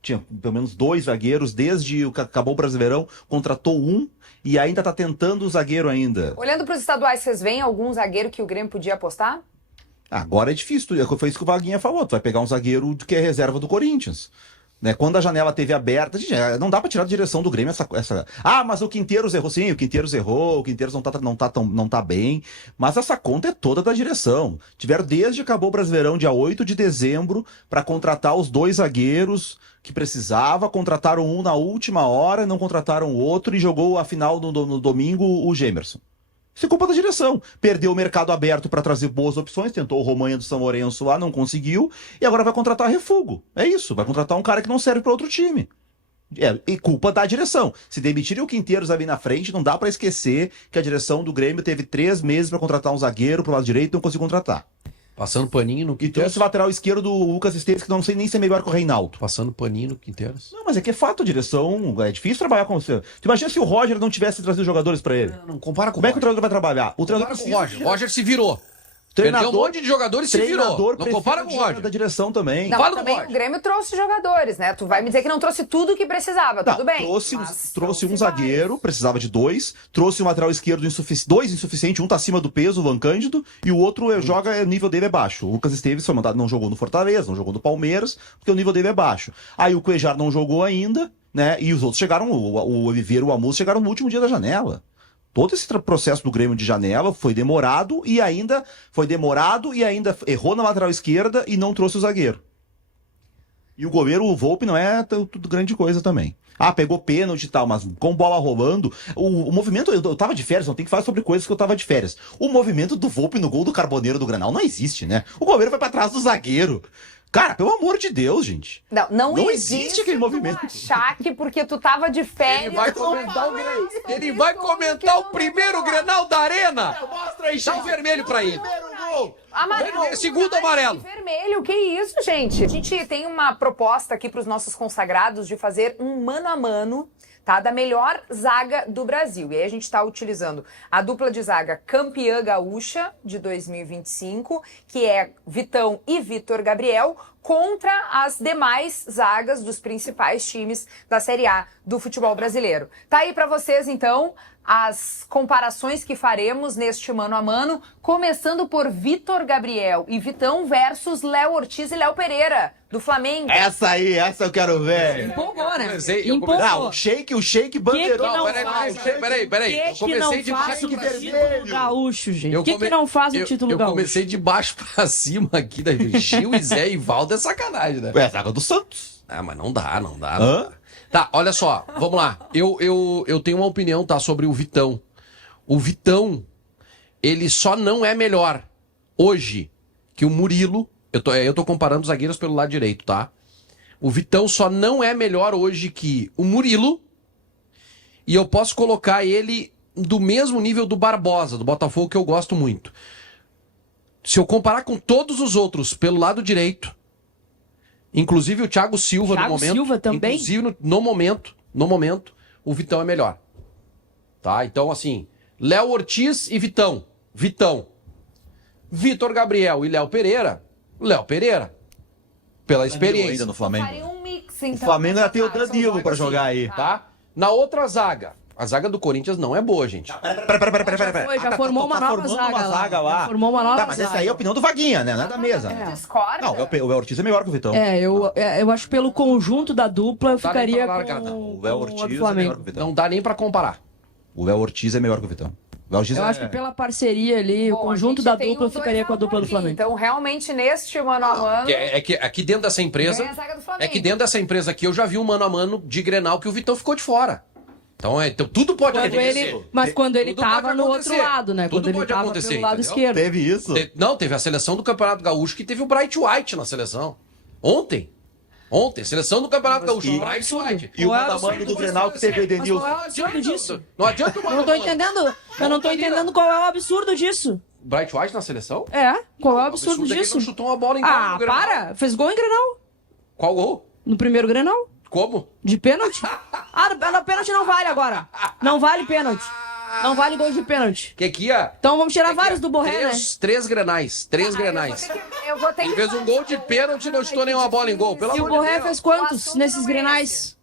Tinha pelo menos 2 zagueiros, desde que acabou o Brasileirão, contratou um e ainda tá tentando o zagueiro ainda. Olhando para os estaduais, vocês veem algum zagueiro que o Grêmio podia apostar? Agora é difícil, foi isso que o Vaguinha falou. Tu vai pegar um zagueiro que é reserva do Corinthians. Né? Quando a janela teve aberta, gente, não dá pra tirar da direção do Grêmio essa. Ah, mas o Quinteiros errou. Sim, o Quinteiros errou, o Quinteiros não tá bem. Mas essa conta é toda da direção. Tiveram desde que acabou o Brasileirão, dia 8 de dezembro, pra contratar os 2 zagueiros que precisava. Contrataram um na última hora, não contrataram o outro e jogou a final no domingo o Gemerson. Isso é culpa da direção. Perdeu o mercado aberto para trazer boas opções, tentou o Romanha do São Lourenço lá, não conseguiu, e agora vai contratar refugo. É isso, vai contratar um cara que não serve para outro time. E culpa da direção. Se demitirem o Quinteiros ali na frente, não dá para esquecer que a direção do Grêmio teve 3 meses para contratar um zagueiro pro lado direito e não conseguiu contratar. Passando paninho no E Quinteiros. trouxe o lateral esquerdo do Lucas Esteves, que não sei nem se é melhor que o Reinaldo. Passando paninho no Quinteiros. Não, mas é que é fato, a direção. É difícil trabalhar com você. Tu imagina se o Roger não tivesse trazido jogadores para ele. Não compara com Como é que o treinador vai trabalhar? O treinador Compara com o precisa Roger. Roger se virou. Treinador- Perdeu um monte de jogadores e se virou. Não precisa compara com de o Roger. da direção também. Não, Fala do também Roger. o Grêmio trouxe jogadores, né? Tu vai me dizer que não trouxe tudo o que precisava, Não, tudo bem. trouxe um vários. zagueiro, precisava de 2. Trouxe um lateral esquerdo dois insuficiente, um tá acima do peso, o Van Cândido, e o outro o nível dele é baixo. O Lucas Esteves foi mandado, não jogou no Fortaleza, não jogou no Palmeiras, porque o nível dele é baixo. Aí o Cuejar não jogou ainda, né? E os outros chegaram, o Oliveira e o Amus chegaram no último dia da janela. Todo esse processo do Grêmio de janela foi demorado e ainda errou na lateral esquerda e não trouxe o zagueiro. E o goleiro, o Volpe, não é tudo grande coisa também. Ah, pegou pênalti e tal, mas com bola rolando, o movimento, eu tava de férias, não tem que falar sobre coisas que eu tava de férias. O movimento do Volpe no gol do Carboneiro do Granal não existe, né? O goleiro vai pra trás do zagueiro. Cara, pelo amor de Deus, gente. Não Não existe existe aquele tu movimento. achar que porque tu tava de férias... Ele vai tu comentar o falou Grenal. isso, Ele isso, vai que comentar não o primeiro vai falar. Grenal da Arena. Mostra aí, Dá um vermelho pra ele. Amarelo. Segundo amarelo. Vermelho, que isso, gente? A gente tem uma proposta aqui para os nossos consagrados de fazer um mano a mano, tá? Da melhor zaga do Brasil. E aí a gente está utilizando a dupla de zaga campeã gaúcha de 2025, que é Vitão e Vitor Gabriel, contra as demais zagas dos principais times da Série A do futebol brasileiro. Tá aí para vocês, então, as comparações que faremos neste mano a mano, começando por Vitor Gabriel e Vitão versus Léo Ortiz e Léo Pereira, do Flamengo. Essa eu quero ver. Empolgou, né? Empolgou. Ah, o shake bandeirou. Que não Peraí. Eu comecei de faz o baixo título gaúcho, gente? O que não faz o título gaúcho? Eu comecei de baixo pra cima aqui, da Gil e Zé e Valdo é sacanagem, né? É a zaga do Santos. Ah, mas não dá. Hã? Tá, olha só, vamos lá. Eu tenho uma opinião, tá, sobre o Vitão. O Vitão, ele só não é melhor hoje que o Murilo. Eu tô comparando os zagueiros pelo lado direito, tá? O Vitão só não é melhor hoje que o Murilo. E eu posso colocar ele do mesmo nível do Barbosa, do Botafogo, que eu gosto muito. Se eu comparar com todos os outros pelo lado direito, inclusive o Thiago Silva no momento. Silva também? Inclusive no momento, o Vitão é melhor. Tá? Então, assim, Léo Ortiz e Vitão. Vitor Gabriel e Léo Pereira. Pela experiência. Ainda no Flamengo. Faria um mix, então. O Flamengo ainda tem o nessa fase. Danilo pra jogar aí. Tá? Na outra zaga. A zaga do Corinthians não é boa, gente. Pera. Já formou uma nova zaga lá. Já formou uma nova Tá, mas essa aí é a opinião do Vaguinha, né? Não é da mesa. Discorda? Não, o Ortiz é melhor que o Vitão. Eu acho que pelo conjunto da dupla eu Dá nem ficaria pra largar, com O Léo o Ortiz do é melhor Flamengo. que o Vitão. Não dá nem pra comparar. O Léo Ortiz é melhor que o Vitão. O Léo Ortiz Eu acho que pela parceria ali, o Bom, conjunto a da gente tem dupla eu os dois ficaria com a na dupla do mão Flamengo. Então, realmente, neste mano a mano, É que aqui dentro dessa empresa. ganha a zaga do Flamengo. É que dentro dessa empresa aqui eu já vi um mano a mano de Grenal que o Vitão ficou de fora. Então tudo pode acontecer. Mas quando ele Tudo pode tava no outro acontecer. lado, né? Tudo Quando ele pode tava acontecer, pelo lado entendeu? esquerdo. Teve isso? Não, teve a seleção do Campeonato Gaúcho que teve o Bright White na seleção. Ontem, seleção do Campeonato Gaúcho, Bright White. E o mano a mano do Grenal que teve o Edenilson. Qual é o absurdo disso? Não adianta o Eu não tô entendendo. Eu não tô entendendo qual é o absurdo disso. Bright White na seleção? Qual é o absurdo é que ele não não chutou uma bola em gol no Grenal. para! Fez gol em Grenal. Qual gol? No primeiro Grenal. Como? De pênalti. Pênalti não vale agora. Não vale pênalti. Não vale gol de pênalti. Que aqui, ó. Então vamos tirar vários do Borré, né? Três Grenais. Eu vou ter Ele que fez um gol de pênalti e não chutou nenhuma bola em gol. Pelo E o amor de Borré Deus. fez O quantos assunto nesses não é Grenais?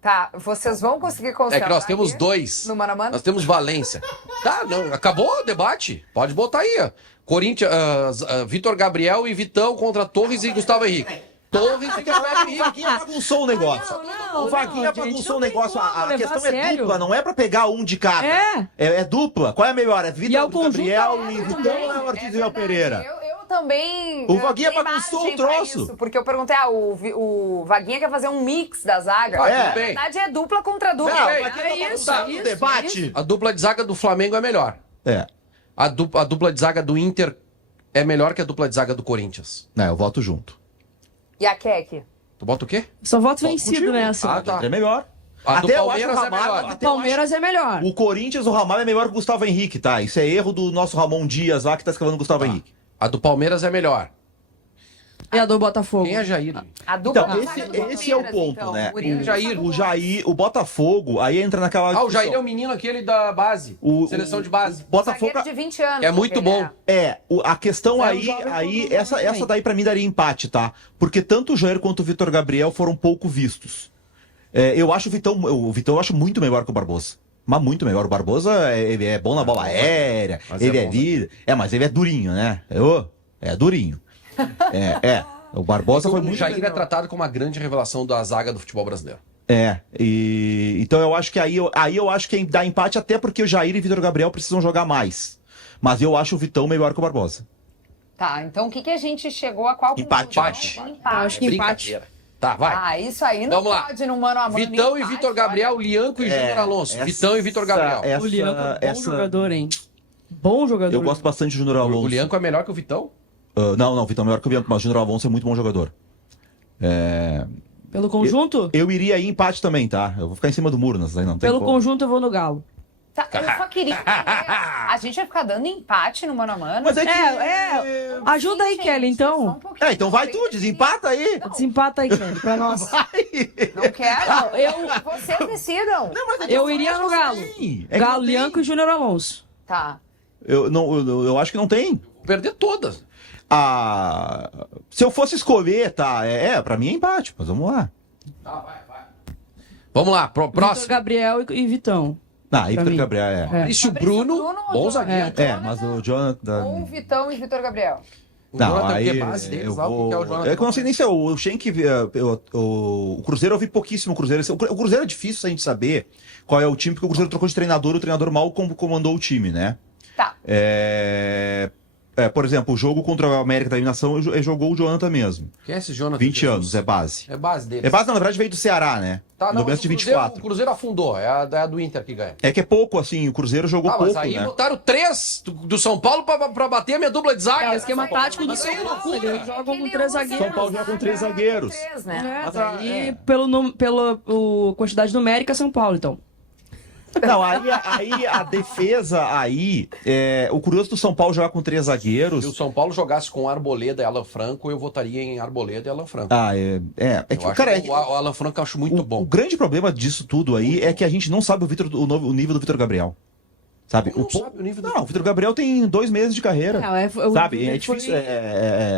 Tá, vocês vão conseguir É consertar que nós temos aqui? dois. No mano a mano? Nós temos Valência. Tá, não, acabou o debate. Pode botar aí, ó. Corinthians, Vitor Gabriel e Vitão contra Torres e Gustavo Henrique. Torres e Gustavo O Henrique. Vaguinha bagunçou o negócio. O Vaguinha bagunçou o negócio. A questão é dupla, não é pra pegar um de cada. É dupla. Qual é a melhor? É E é Vitor o conjunto Gabriel e Vitão também. ou é o Ortiz e o Léo Pereira? Eu também. O Vaguinha dei bagunçou margem o troço. pra isso, porque eu perguntei, o Vaguinha quer fazer um mix da zaga. Ah, é. Na verdade é dupla contra dupla. Não, É Vaguinha tá isso. bagunçando o debate. A dupla de zaga do Flamengo é melhor. É. A dupla de zaga do Inter é melhor que a dupla de zaga do Corinthians. Eu voto junto. E a Keck? Tu bota o quê? Só voto vencido contigo. nessa. Ah, tá. É melhor. A do Até eu Palmeiras acho o é melhor. Ramalho- O até eu Palmeiras é melhor. acho- O Corinthians, o Ramalho é melhor que o Gustavo Henrique, tá? Isso é erro do nosso Ramon Dias lá que tá escrevendo o Gustavo Henrique. A do Palmeiras é melhor. E a do Botafogo. Quem é Jair? A dupla Então, da zaga do esse é o Palmeiras, ponto, então. né? Murilo O Jair, o Botafogo, aí entra naquela. Ah, o Jair é o menino aquele da base. Seleção de base. Botafogo. Zagueiro de 20 anos. É muito ele bom. A questão Mas aí, o jovem aí também. essa daí pra mim daria empate, tá? Porque tanto o Jair quanto o Vitor Gabriel foram pouco vistos. Eu acho o Vitão eu acho muito melhor que o Barbosa. Mas muito melhor. O Barbosa é bom na bola aérea, Mas ele é é bom, líder. Mas ele é durinho, né? É durinho. O Barbosa foi O muito Jair é melhor. tratado como uma grande revelação da zaga do futebol brasileiro. Então eu acho que aí eu acho que dá empate até porque o Jair e o Vitor Gabriel precisam jogar mais. Mas eu acho o Vitão melhor que o Barbosa. Tá, então o que a gente chegou a qual Empate. conclusão? Eu acho que empate. Brincadeira. Tá, vai. Ah, isso aí não Vamos lá. pode no mano a mano. Vitão e empate, Vitor Gabriel, Lianco e Júnior Alonso. Vitão e Vitor Gabriel. O Lianco é bom jogador, hein? Bom jogador. Eu gosto bastante do Júnior Alonso. O Lianco é melhor que o Vitão? Não, o Vitão é melhor que o Bianco, mas o Júnior Alonso é muito bom jogador. Pelo conjunto? Eu iria aí empate também, tá? Eu vou ficar em cima do muro, aí não tem Pelo como. conjunto eu vou no Galo. Tá, eu só queria entender. A gente vai ficar dando empate no mano a mano. Mas é que... Ajuda aí, Gente, Kelly, então. só um pouquinho. então vai tu, desempata aí. Desempata aí, Kelly, pra nós. Não quero. Vocês decidam. Eu iria no Galo. Galo, Lianco e Júnior Alonso. Tá. Eu acho que não tem. Vou perder todas. Se eu fosse escolher, tá? Pra mim é empate, mas vamos lá. Vamos lá, Vitor próximo. Gabriel e Vitão. Aí Pra Vitor mim. Gabriel Fabrício Bruno, Bruno ou bom Jonathan? zagueiro. mas o Jonathan... Ou Vitão e Vitor Gabriel. O Não, Jonathan, aí que é base deles eu lá, o vou... que é o Jonathan? É que eu não sei nem se é o Schenck... O Cruzeiro eu vi pouquíssimo. O Cruzeiro é difícil a gente saber qual é o time, porque o Cruzeiro trocou de treinador, o treinador mal comandou o time, né? Tá. Por exemplo, o jogo contra a América da Eliminação jogou o Jonathan mesmo. Quem é esse Jonathan? 20 Jesus? anos, é base. É base deles. É base, não, na verdade veio do Ceará, né? Tá, no não, mas começo de o Cruzeiro, 24. o Cruzeiro afundou, é a do Inter que ganha. É que é pouco, assim, o Cruzeiro jogou Ah, mas pouco, aí né? botaram 3 do São Paulo pra bater a minha dupla de zaga. É o esquema tático do Mas São aí é Paulo. loucura. Eles jogam com 3 zagueiros. São Paulo joga com 3 zagueiros. Né? Mas, E pela quantidade numérica, São Paulo, então. Não, aí a defesa, o curioso do São Paulo jogar com 3 zagueiros... Se o São Paulo jogasse com Arboleda e Alan Franco, eu votaria em Arboleda e Alan Franco. É que, Eu acho cara, que o Alan Franco eu acho muito o bom. grande problema disso tudo aí é que a gente não sabe o nível do Vitor Gabriel. Sabe? Como não sabe o nível do Não, o Vitor Gabriel tem 2 meses de carreira. Sabe? É difícil.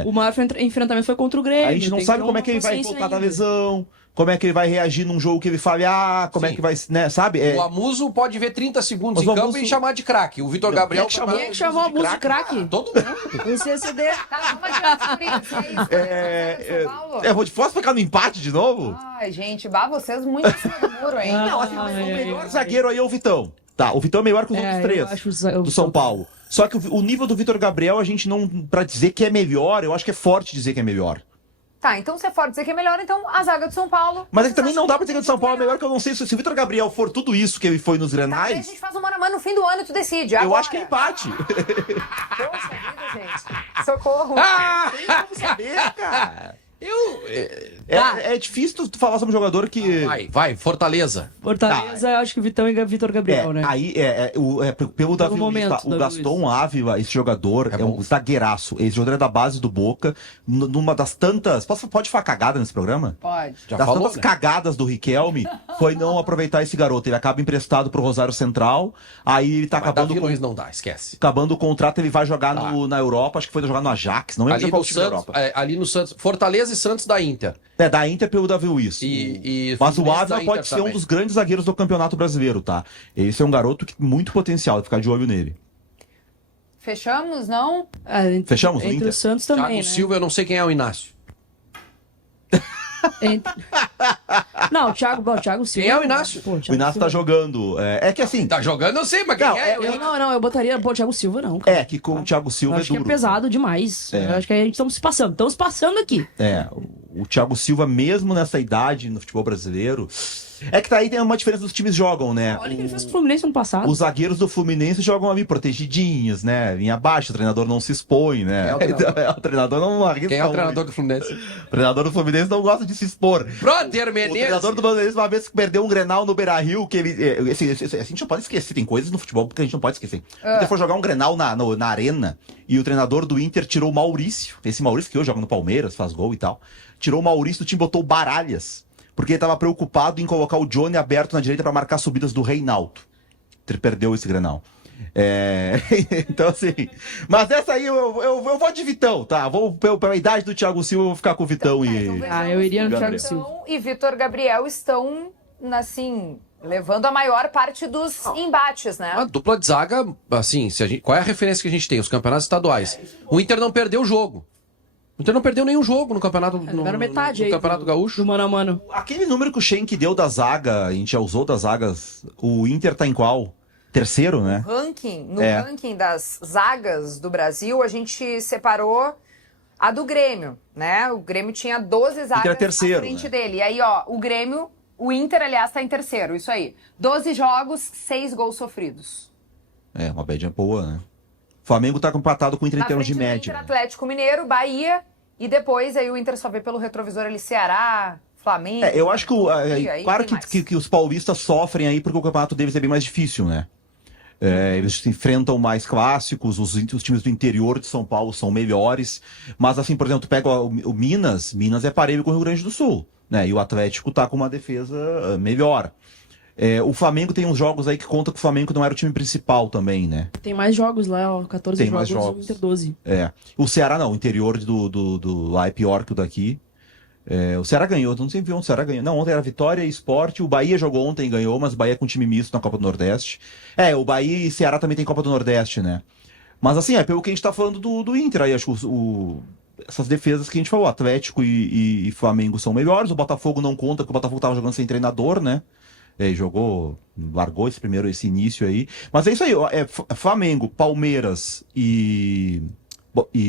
O maior enfrentamento foi contra o Grêmio. A gente não tem sabe que ter como é uma que ele vai paciência voltar da ainda. lesão, como é que ele vai reagir num jogo que ele falhar, como é Sim. que vai, né, sabe? O Amuso pode ver 30 segundos Mas em o campo Amuso- e chamar de craque. O Vitor Gabriel... Quem é Quem é que chamou a música de craque? Todo mundo. O CCD. Tá, vamos adiante por isso. É isso. São Paulo? Posso ficar no empate de novo? Ai, gente, vocês muito em cima do muro, hein? Não, assim, mas o melhor zagueiro aí é o Vitão. Tá, o Vitão é melhor que os outros eu 3 acho do São Paulo. Só que o nível do Vitor Gabriel, a gente não, pra dizer que é melhor, eu acho que é forte dizer que é melhor. Tá, então se é forte dizer que é melhor, então a zaga do São Paulo. Mas é que também não dá pra dizer que o São Paulo é melhor, que eu não sei se o Vitor Gabriel for tudo isso que ele foi nos Tá, aí a Grenais, gente faz um mano a mano no fim do ano e tu decide. eu Agora. acho que é empate. Poxa vida, gente. Socorro. Vamos saber, cara. É difícil tu falar sobre um jogador que... Vai, Fortaleza. Fortaleza, eu acho que Vitão e Vitor Gabriel, né? Aí, pelo Davi Luiz, momento, tá? O Davi Gaston Ávila, esse jogador, é um bom. zagueiraço. Esse jogador é da base do Boca, numa das tantas... Pode falar cagada nesse programa? Pode. Já das falou, tantas né? cagadas do Riquelme, foi não aproveitar esse garoto. Ele acaba emprestado pro Rosário Central, aí ele tá Mas acabando Davi com... Luiz não dá, esquece. Acabando o contrato, ele vai jogar Tá. na Europa, acho que foi jogar no Ajax, não lembro Ali qual no, time da Santos, Europa. ali no Santos, Fortaleza e Santos da Inter. Da Inter pelo Davi Luiz. Mas o Fluminense Ávila da pode Inter ser também. um dos grandes zagueiros do Campeonato Brasileiro, tá? Esse é um garoto que muito potencial, ficar de olho nele. Fechamos, não? Fechamos o Entre Inter? o Santos também, Thiago né? Silva, eu não sei quem é o Inácio. Não, o Thiago Silva. Quem é o Inácio? Pô, O Inácio tá jogando. É que assim. Tá jogando, eu sei, mas quem Não, é? Eu botaria. Pô, o Thiago Silva não. Cara. É que com o Thiago Eu Silva é acho duro. que é pesado demais. É. Eu acho que a gente estamos se passando. Estamos passando aqui. O Thiago Silva, mesmo nessa idade no futebol brasileiro. É que daí tem uma diferença dos times jogam, né? Olha o que ele fez com o Fluminense ano passado. Os zagueiros do Fluminense jogam ali protegidinhos, né? Em abaixo, o treinador não se expõe, né? Quem é o treinador? O treinador não arrisca. Quem é o muito. treinador do Fluminense? O treinador do Fluminense não gosta de se expor. Brother O Menezes. treinador do Fluminense uma vez perdeu um Grenal no Beira-Rio, que ele... a gente não pode esquecer, tem coisas no futebol que a gente não pode esquecer. Ele foi jogar um Grenal na arena e o treinador do Inter tirou o Maurício, esse Maurício que hoje joga no Palmeiras, faz gol e tal, tirou o Maurício do time, botou o Baralhas, porque ele tava preocupado em colocar o Johnny aberto na direita pra marcar subidas do Reinaldo. Ele perdeu esse Grenal. Então assim, mas essa aí eu vou de Vitão, tá? Vou pela idade do Thiago Silva, eu vou ficar com o Vitão Eu iria no Thiago Gabriel. Silva. Vitão e Vitor Gabriel estão, assim, levando a maior parte dos embates, né? A dupla de zaga, assim, qual é a referência que a gente tem? Os campeonatos estaduais. O Inter não perdeu o jogo. O Inter não perdeu nenhum jogo no campeonato, Jogaram metade no aí campeonato do gaúcho. mano a mano. Aquele número que o Schenck deu da zaga, a gente já usou das zagas, o Inter tá em qual? Terceiro, né? No ranking das zagas do Brasil, a gente separou a do Grêmio, né? O Grêmio tinha 12 zagas era terceiro, à frente né? dele. E aí, ó, o Inter, aliás, tá em terceiro, isso aí. 12 jogos, 6 gols sofridos. Uma média boa, né? O Flamengo tá empatado com o Inter em Na termos de frente do média. Inter, Atlético Mineiro, Bahia, e depois aí o Inter só vê pelo retrovisor ali Ceará, Flamengo. Eu acho que, e aí claro tem mais. que os paulistas sofrem aí porque o campeonato deles é bem mais difícil, né? Eles se enfrentam mais clássicos, os times do interior de São Paulo são melhores. Mas, assim, por exemplo, tu pega o Minas é parelho com o Rio Grande do Sul, né? E o Atlético tá com uma defesa melhor. O Flamengo tem uns jogos aí que conta que o Flamengo não era o time principal também, né? Tem mais jogos lá, ó. 14 Tem jogos, mais jogos. o Inter 12. O Ceará não, o interior do lá é pior que o daqui. O Ceará ganhou, não sei se viu onde o Ceará ganhou. Não, ontem era Vitória e Sport. O Bahia jogou ontem e ganhou, mas o Bahia é com time misto na Copa do Nordeste. O Bahia e Ceará também tem Copa do Nordeste, né? Mas assim, pelo que a gente tá falando do Inter aí, acho que essas defesas que a gente falou, Atlético e Flamengo são melhores. O Botafogo não conta, porque o Botafogo tava jogando sem treinador, né? Largou esse início aí. Mas é isso aí, Flamengo, Palmeiras e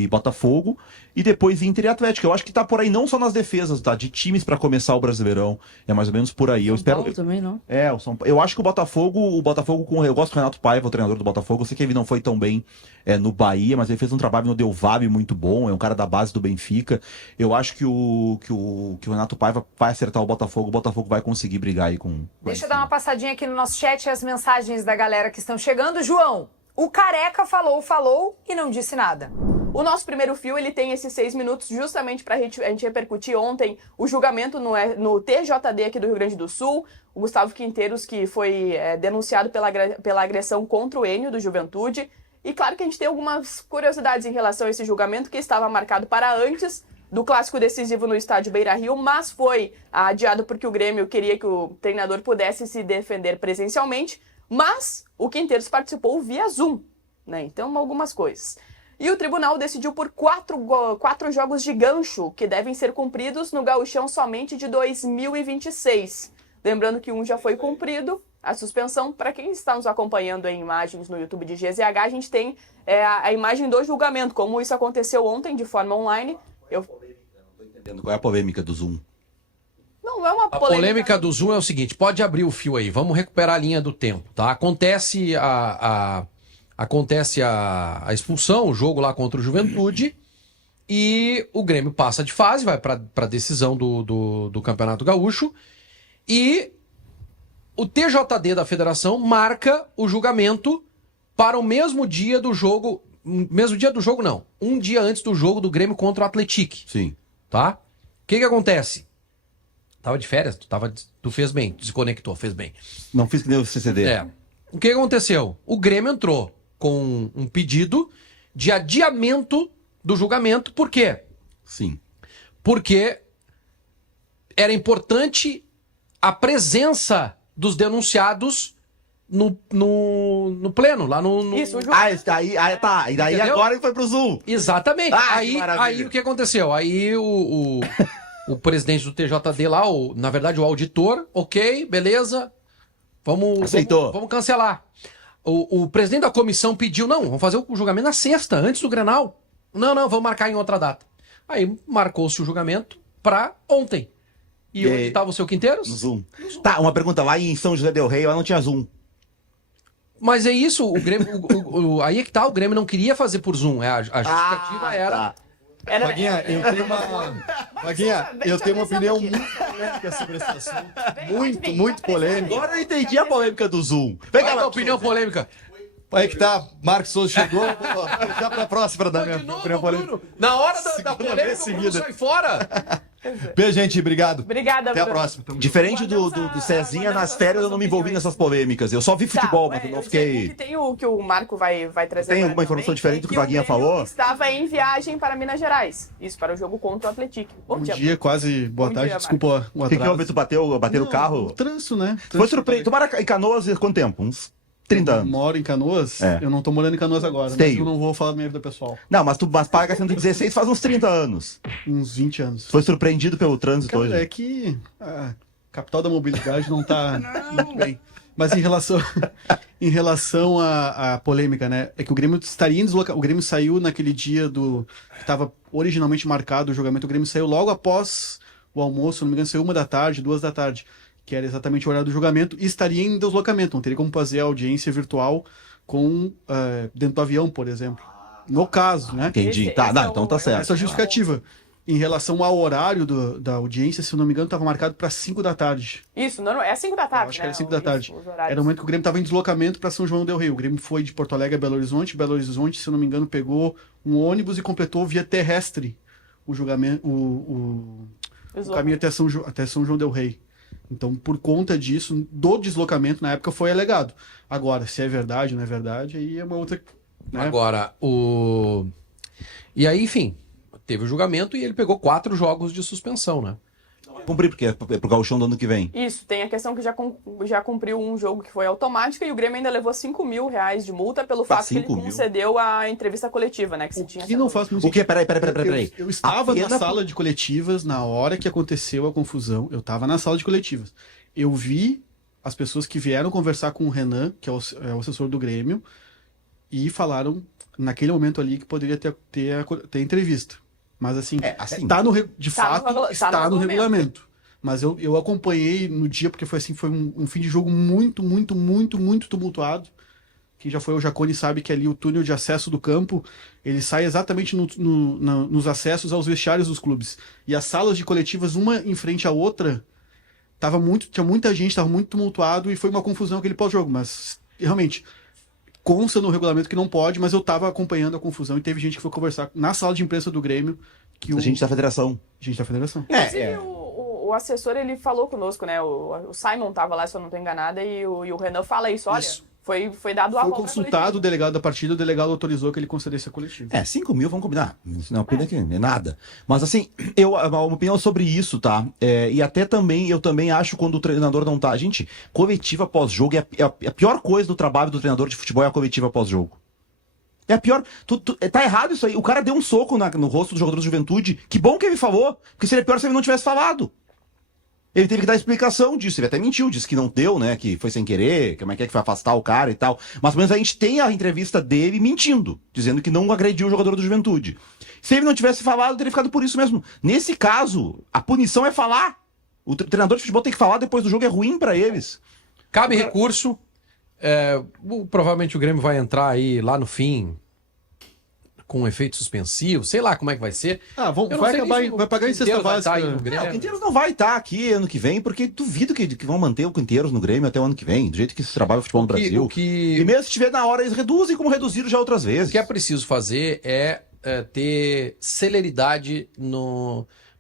Botafogo, e depois Inter e Atlético. Eu acho que tá por aí não só nas defesas, tá? De times pra começar o Brasileirão. É mais ou menos por aí. Eu espero. Paulo também, não? Eu acho que o Botafogo eu gosto do Renato Paiva, o treinador do Botafogo. Eu sei que ele não foi tão bem no Bahia, mas ele fez um trabalho no Del Valle muito bom. É um cara da base do Benfica. Eu acho que o Renato Paiva vai acertar o Botafogo vai conseguir brigar aí com. Deixa eu dar uma passadinha aqui no nosso chat e as mensagens da galera que estão chegando. João, o Careca falou e não disse nada. O nosso primeiro fio, ele tem esses 6 minutos justamente para a gente repercutir ontem o julgamento no TJD aqui do Rio Grande do Sul. O Gustavo Quinteiros, que foi denunciado pela agressão contra o Enio do Juventude. E claro que a gente tem algumas curiosidades em relação a esse julgamento, que estava marcado para antes do clássico decisivo no estádio Beira-Rio, mas foi adiado porque o Grêmio queria que o treinador pudesse se defender presencialmente, mas o Quinteiros participou via Zoom, né? Então, algumas coisas. E o tribunal decidiu por 4 jogos de gancho, que devem ser cumpridos no Gauchão somente de 2026. Lembrando que um já foi cumprido, a suspensão. Para quem está nos acompanhando em imagens no YouTube de GZH, a gente tem a imagem do julgamento, como isso aconteceu ontem de forma online. Não tô entendendo qual é a polêmica do Zoom. Não é uma polêmica. A polêmica do Zoom é o seguinte, pode abrir o fio aí, vamos recuperar a linha do tempo, tá? Acontece a expulsão, o jogo lá contra o Juventude, e o Grêmio passa de fase, vai para a decisão do Campeonato Gaúcho, e o TJD da Federação marca o julgamento para o mesmo dia do jogo, não, um dia antes do jogo do Grêmio contra o Atlético. Sim. Tá? O que acontece? Tava de férias, tu fez bem, desconectou, fez bem. Não fiz que nem o CCD. O que aconteceu? O Grêmio entrou com um pedido de adiamento do julgamento. Por quê? Sim. Porque era importante a presença dos denunciados no pleno, lá no... Isso, o tá. E daí Entendeu? agora ele foi pro Zoom. Exatamente. Ai, Aí o que aconteceu? Aí o presidente do TJD lá, na verdade o auditor, ok, beleza, Aceitou. Vamos cancelar. O presidente da comissão pediu, não, vamos fazer o julgamento na sexta, antes do Grenal. Não, vamos marcar em outra data. Aí marcou-se o julgamento pra ontem. E onde estava o seu Quinteiros? No Zoom. Tá, uma pergunta, lá em São José del Rei, lá não tinha Zoom. Mas é isso, o Grêmio, aí é que tá, o Grêmio não queria fazer por Zoom, a justificativa era... Tá. Vaguinha, eu tenho uma opinião muito polêmica sobre esse assunto. Muito polêmica. Agora eu entendi a polêmica do Zoom. Qual é a tua opinião polêmica? Aí que tá, Marcos Souza chegou, vou já pra próxima da minha De novo, opinião polêmica. Bruno, na hora da Segunda polêmica, vez o Bruno seguida. sai fora. Beijo, gente, obrigado. Obrigada, Até a Bruno. próxima. Diferente do Cezinha, nas férias eu não me envolvi nessas polêmicas. Eu só vi futebol, mas eu não fiquei... O que o Marco vai trazer. Tem agora alguma informação também, diferente do que o Grêmio Vaguinha falou? Estava em viagem para Minas Gerais. Isso, para o jogo contra o Atlético. Bom Bom dia. dia, quase boa Bom tarde. dia, Desculpa o O que atraso. houve? Tu bater o Não, carro? O trânsito, né? Foi surpreendente. Tu mora em Canoas há quanto tempo? Uns 30 anos. Moro em Canoas. Eu não tô morando em Canoas agora, mas Sei. eu não vou falar da minha vida pessoal. Não, mas tu paga 116 faz uns 30 anos. Uns 20 anos. Foi surpreendido pelo trânsito Cara, hoje. é que a capital da mobilidade não tá muito bem. Mas em relação à polêmica, né? É que o Grêmio estaria em deslocamento. O Grêmio saiu naquele dia que estava originalmente marcado o julgamento. O Grêmio saiu logo após o almoço, se não me engano, saiu 1h, 2h, que era exatamente o horário do julgamento, e estaria em deslocamento. Não teria como fazer a audiência virtual dentro do avião, por exemplo. No caso, né? Entendi. Esse Tá, é não, então tá certo. Essa é a justificativa. em relação ao horário da audiência, se eu não me engano, estava marcado para 5 da tarde. Isso, não, é 5 da tarde, Acho né? que era 5 da tarde. Os horários. Era o momento que o Grêmio estava em deslocamento para São João del Rei. O Grêmio foi de Porto Alegre a Belo Horizonte, se eu não me engano, pegou um ônibus e completou via terrestre o julgamento, o caminho até São João del Rei. Então, por conta disso, do deslocamento na época foi alegado. Agora, se é verdade ou não é verdade, aí é uma outra. Né? Agora, E aí, enfim, teve o julgamento e ele pegou 4 jogos de suspensão, né? Cumprir, porque é pro Gauchão do ano que vem. Isso, tem a questão que já cumpriu um jogo que foi automático e o Grêmio ainda levou 5 mil reais de multa pelo fato que ele 5 mil? concedeu a entrevista coletiva, né? Que se tinha Que não faz muito O que? Peraí. Eu estava na Apenas- sala de coletivas na hora que aconteceu a confusão. Eu estava na sala de coletivas. Eu vi as pessoas que vieram conversar com o Renan, que é o assessor do Grêmio, e falaram naquele momento ali que poderia ter entrevista. Mas assim, assim. de Tá no fato, regula- tá está no no regulamento. Mas eu acompanhei no dia, porque foi um fim de jogo muito, muito, muito, muito tumultuado. Quem já foi ao Jacone sabe que ali o túnel de acesso do campo, ele sai exatamente nos acessos aos vestiários dos clubes. E as salas de coletivas, uma em frente à outra, tinha muita gente, estava muito tumultuado e foi uma confusão aquele pós-jogo. Mas, realmente, consta no regulamento que não pode, mas eu estava acompanhando a confusão e teve gente que foi conversar na sala de imprensa do Grêmio. A gente da federação. Gente da federação. Inclusive, o assessor, ele falou conosco, né? O Simon tava lá, se eu não tô enganada, e o Renan fala isso, olha, Isso. foi dado a Foi volta consultado o delegado da partida, o delegado autorizou que ele concedesse a coletiva. 5 mil, vamos combinar. Isso não é uma pena que é nada. Mas assim, uma opinião sobre isso, tá? E até também, eu também acho quando o treinador não tá. Gente, coletiva pós-jogo a pior coisa do trabalho do treinador de futebol é a coletiva pós-jogo. É a pior. Tá errado isso aí. O cara deu um soco no rosto do jogador do Juventude. Que bom que ele falou. Porque seria pior se ele não tivesse falado. Ele teve que dar explicação disso. Ele até mentiu, disse que não deu, né? Que foi sem querer, como é que foi afastar o cara e tal. Mas pelo menos a gente tem a entrevista dele mentindo, dizendo que não agrediu o jogador do Juventude. Se ele não tivesse falado, teria ficado por isso mesmo. Nesse caso, a punição é falar. O treinador de futebol tem que falar depois do jogo, é ruim pra eles. Cabe recurso. Provavelmente o Grêmio vai entrar aí lá no fim com um efeito suspensivo, sei lá como é que vai ser. Ah, Eu não vai sei acabar, nem se vai pagar em o cesta Quinteiros vai estar básica. aí no Grêmio. O Quinteiros não vai estar aqui ano que vem, porque duvido que vão manter o Quinteiros no Grêmio até o ano que vem, do jeito que se trabalha o futebol no Brasil. E mesmo se estiver na hora, eles reduzem como reduziram já outras vezes. O que é preciso fazer é ter celeridade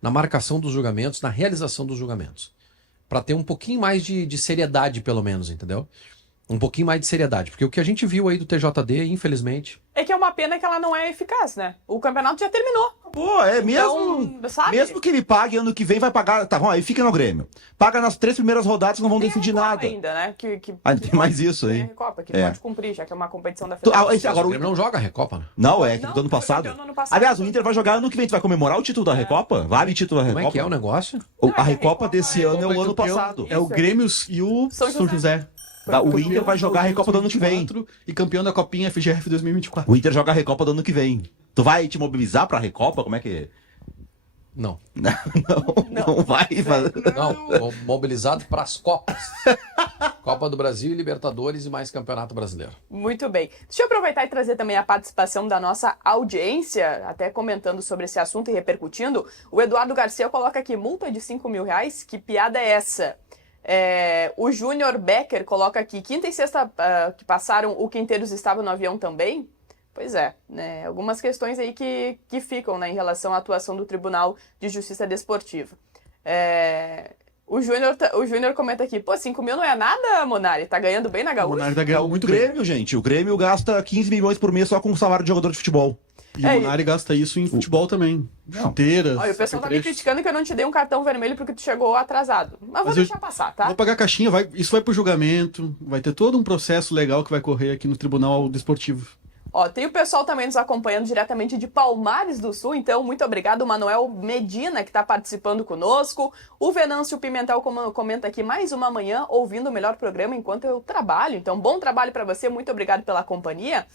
na marcação dos julgamentos, na realização dos julgamentos. Para ter um pouquinho mais de seriedade, pelo menos, entendeu? Um pouquinho mais de seriedade. Porque o que a gente viu aí do TJD, infelizmente... É que é uma pena que ela não é eficaz, né? O campeonato já terminou. Pô, mesmo, Então, sabe? mesmo que ele pague ano que vem, vai pagar. Tá bom, aí fica no Grêmio. Paga nas 3 primeiras rodadas que não vão Tem a decidir Recopa nada. ainda, né? Tem mais isso aí. Tem a Recopa, que É. pode cumprir, já que é uma competição da federação. Agora, O Grêmio não joga a Recopa, né? Não, é que Não, do ano foi passado. campeão no ano passado. Aliás, o Inter vai jogar ano que vem. Tu vai comemorar o título da Recopa? Vale título da Como Recopa? é que é o negócio? A Recopa desse ano é o ano campeão. passado. É o Grêmio e o São São José. O Inter vai jogar a Recopa do ano que vem. E campeão da Copinha FGF 2024. O Inter joga a Recopa do ano que vem. Tu vai te mobilizar pra Recopa? Como é que... Não. Não vai fazer. Não, mobilizado para as Copas. Copa do Brasil, Libertadores e mais Campeonato Brasileiro. Muito bem. Deixa eu aproveitar e trazer também a participação da nossa audiência, até comentando sobre esse assunto e repercutindo. O Eduardo Garcia coloca aqui, multa de 5 mil reais? Que piada é essa? O Júnior Becker coloca aqui, quinta e sexta que passaram, o Quinteiros estava no avião também? Pois é, né? Algumas questões aí que ficam, né, em relação à atuação do Tribunal de Justiça Desportiva. O Júnior comenta aqui, 5 mil não é nada, Monari, tá ganhando bem na O Gaúcha? Monari tá ganhando muito bem. Grêmio, gente. O Grêmio gasta 15 milhões por mês só com o salário de jogador de futebol. E o Monari gasta isso em futebol também. Chuteiras. Olha, o pessoal tá me apetrechos. criticando que eu não te dei um cartão vermelho porque tu chegou atrasado. Mas vou eu- deixar passar, tá? Vou pagar a caixinha, isso vai pro julgamento, vai ter todo um processo legal que vai correr aqui no Tribunal Desportivo. Ó, tem o pessoal também nos acompanhando diretamente de Palmares do Sul, então muito obrigado, o Manuel Medina, que está participando conosco. O Venâncio Pimentel comenta aqui, mais uma manhã ouvindo o melhor programa enquanto eu trabalho. Então, bom trabalho para você, muito obrigado pela companhia.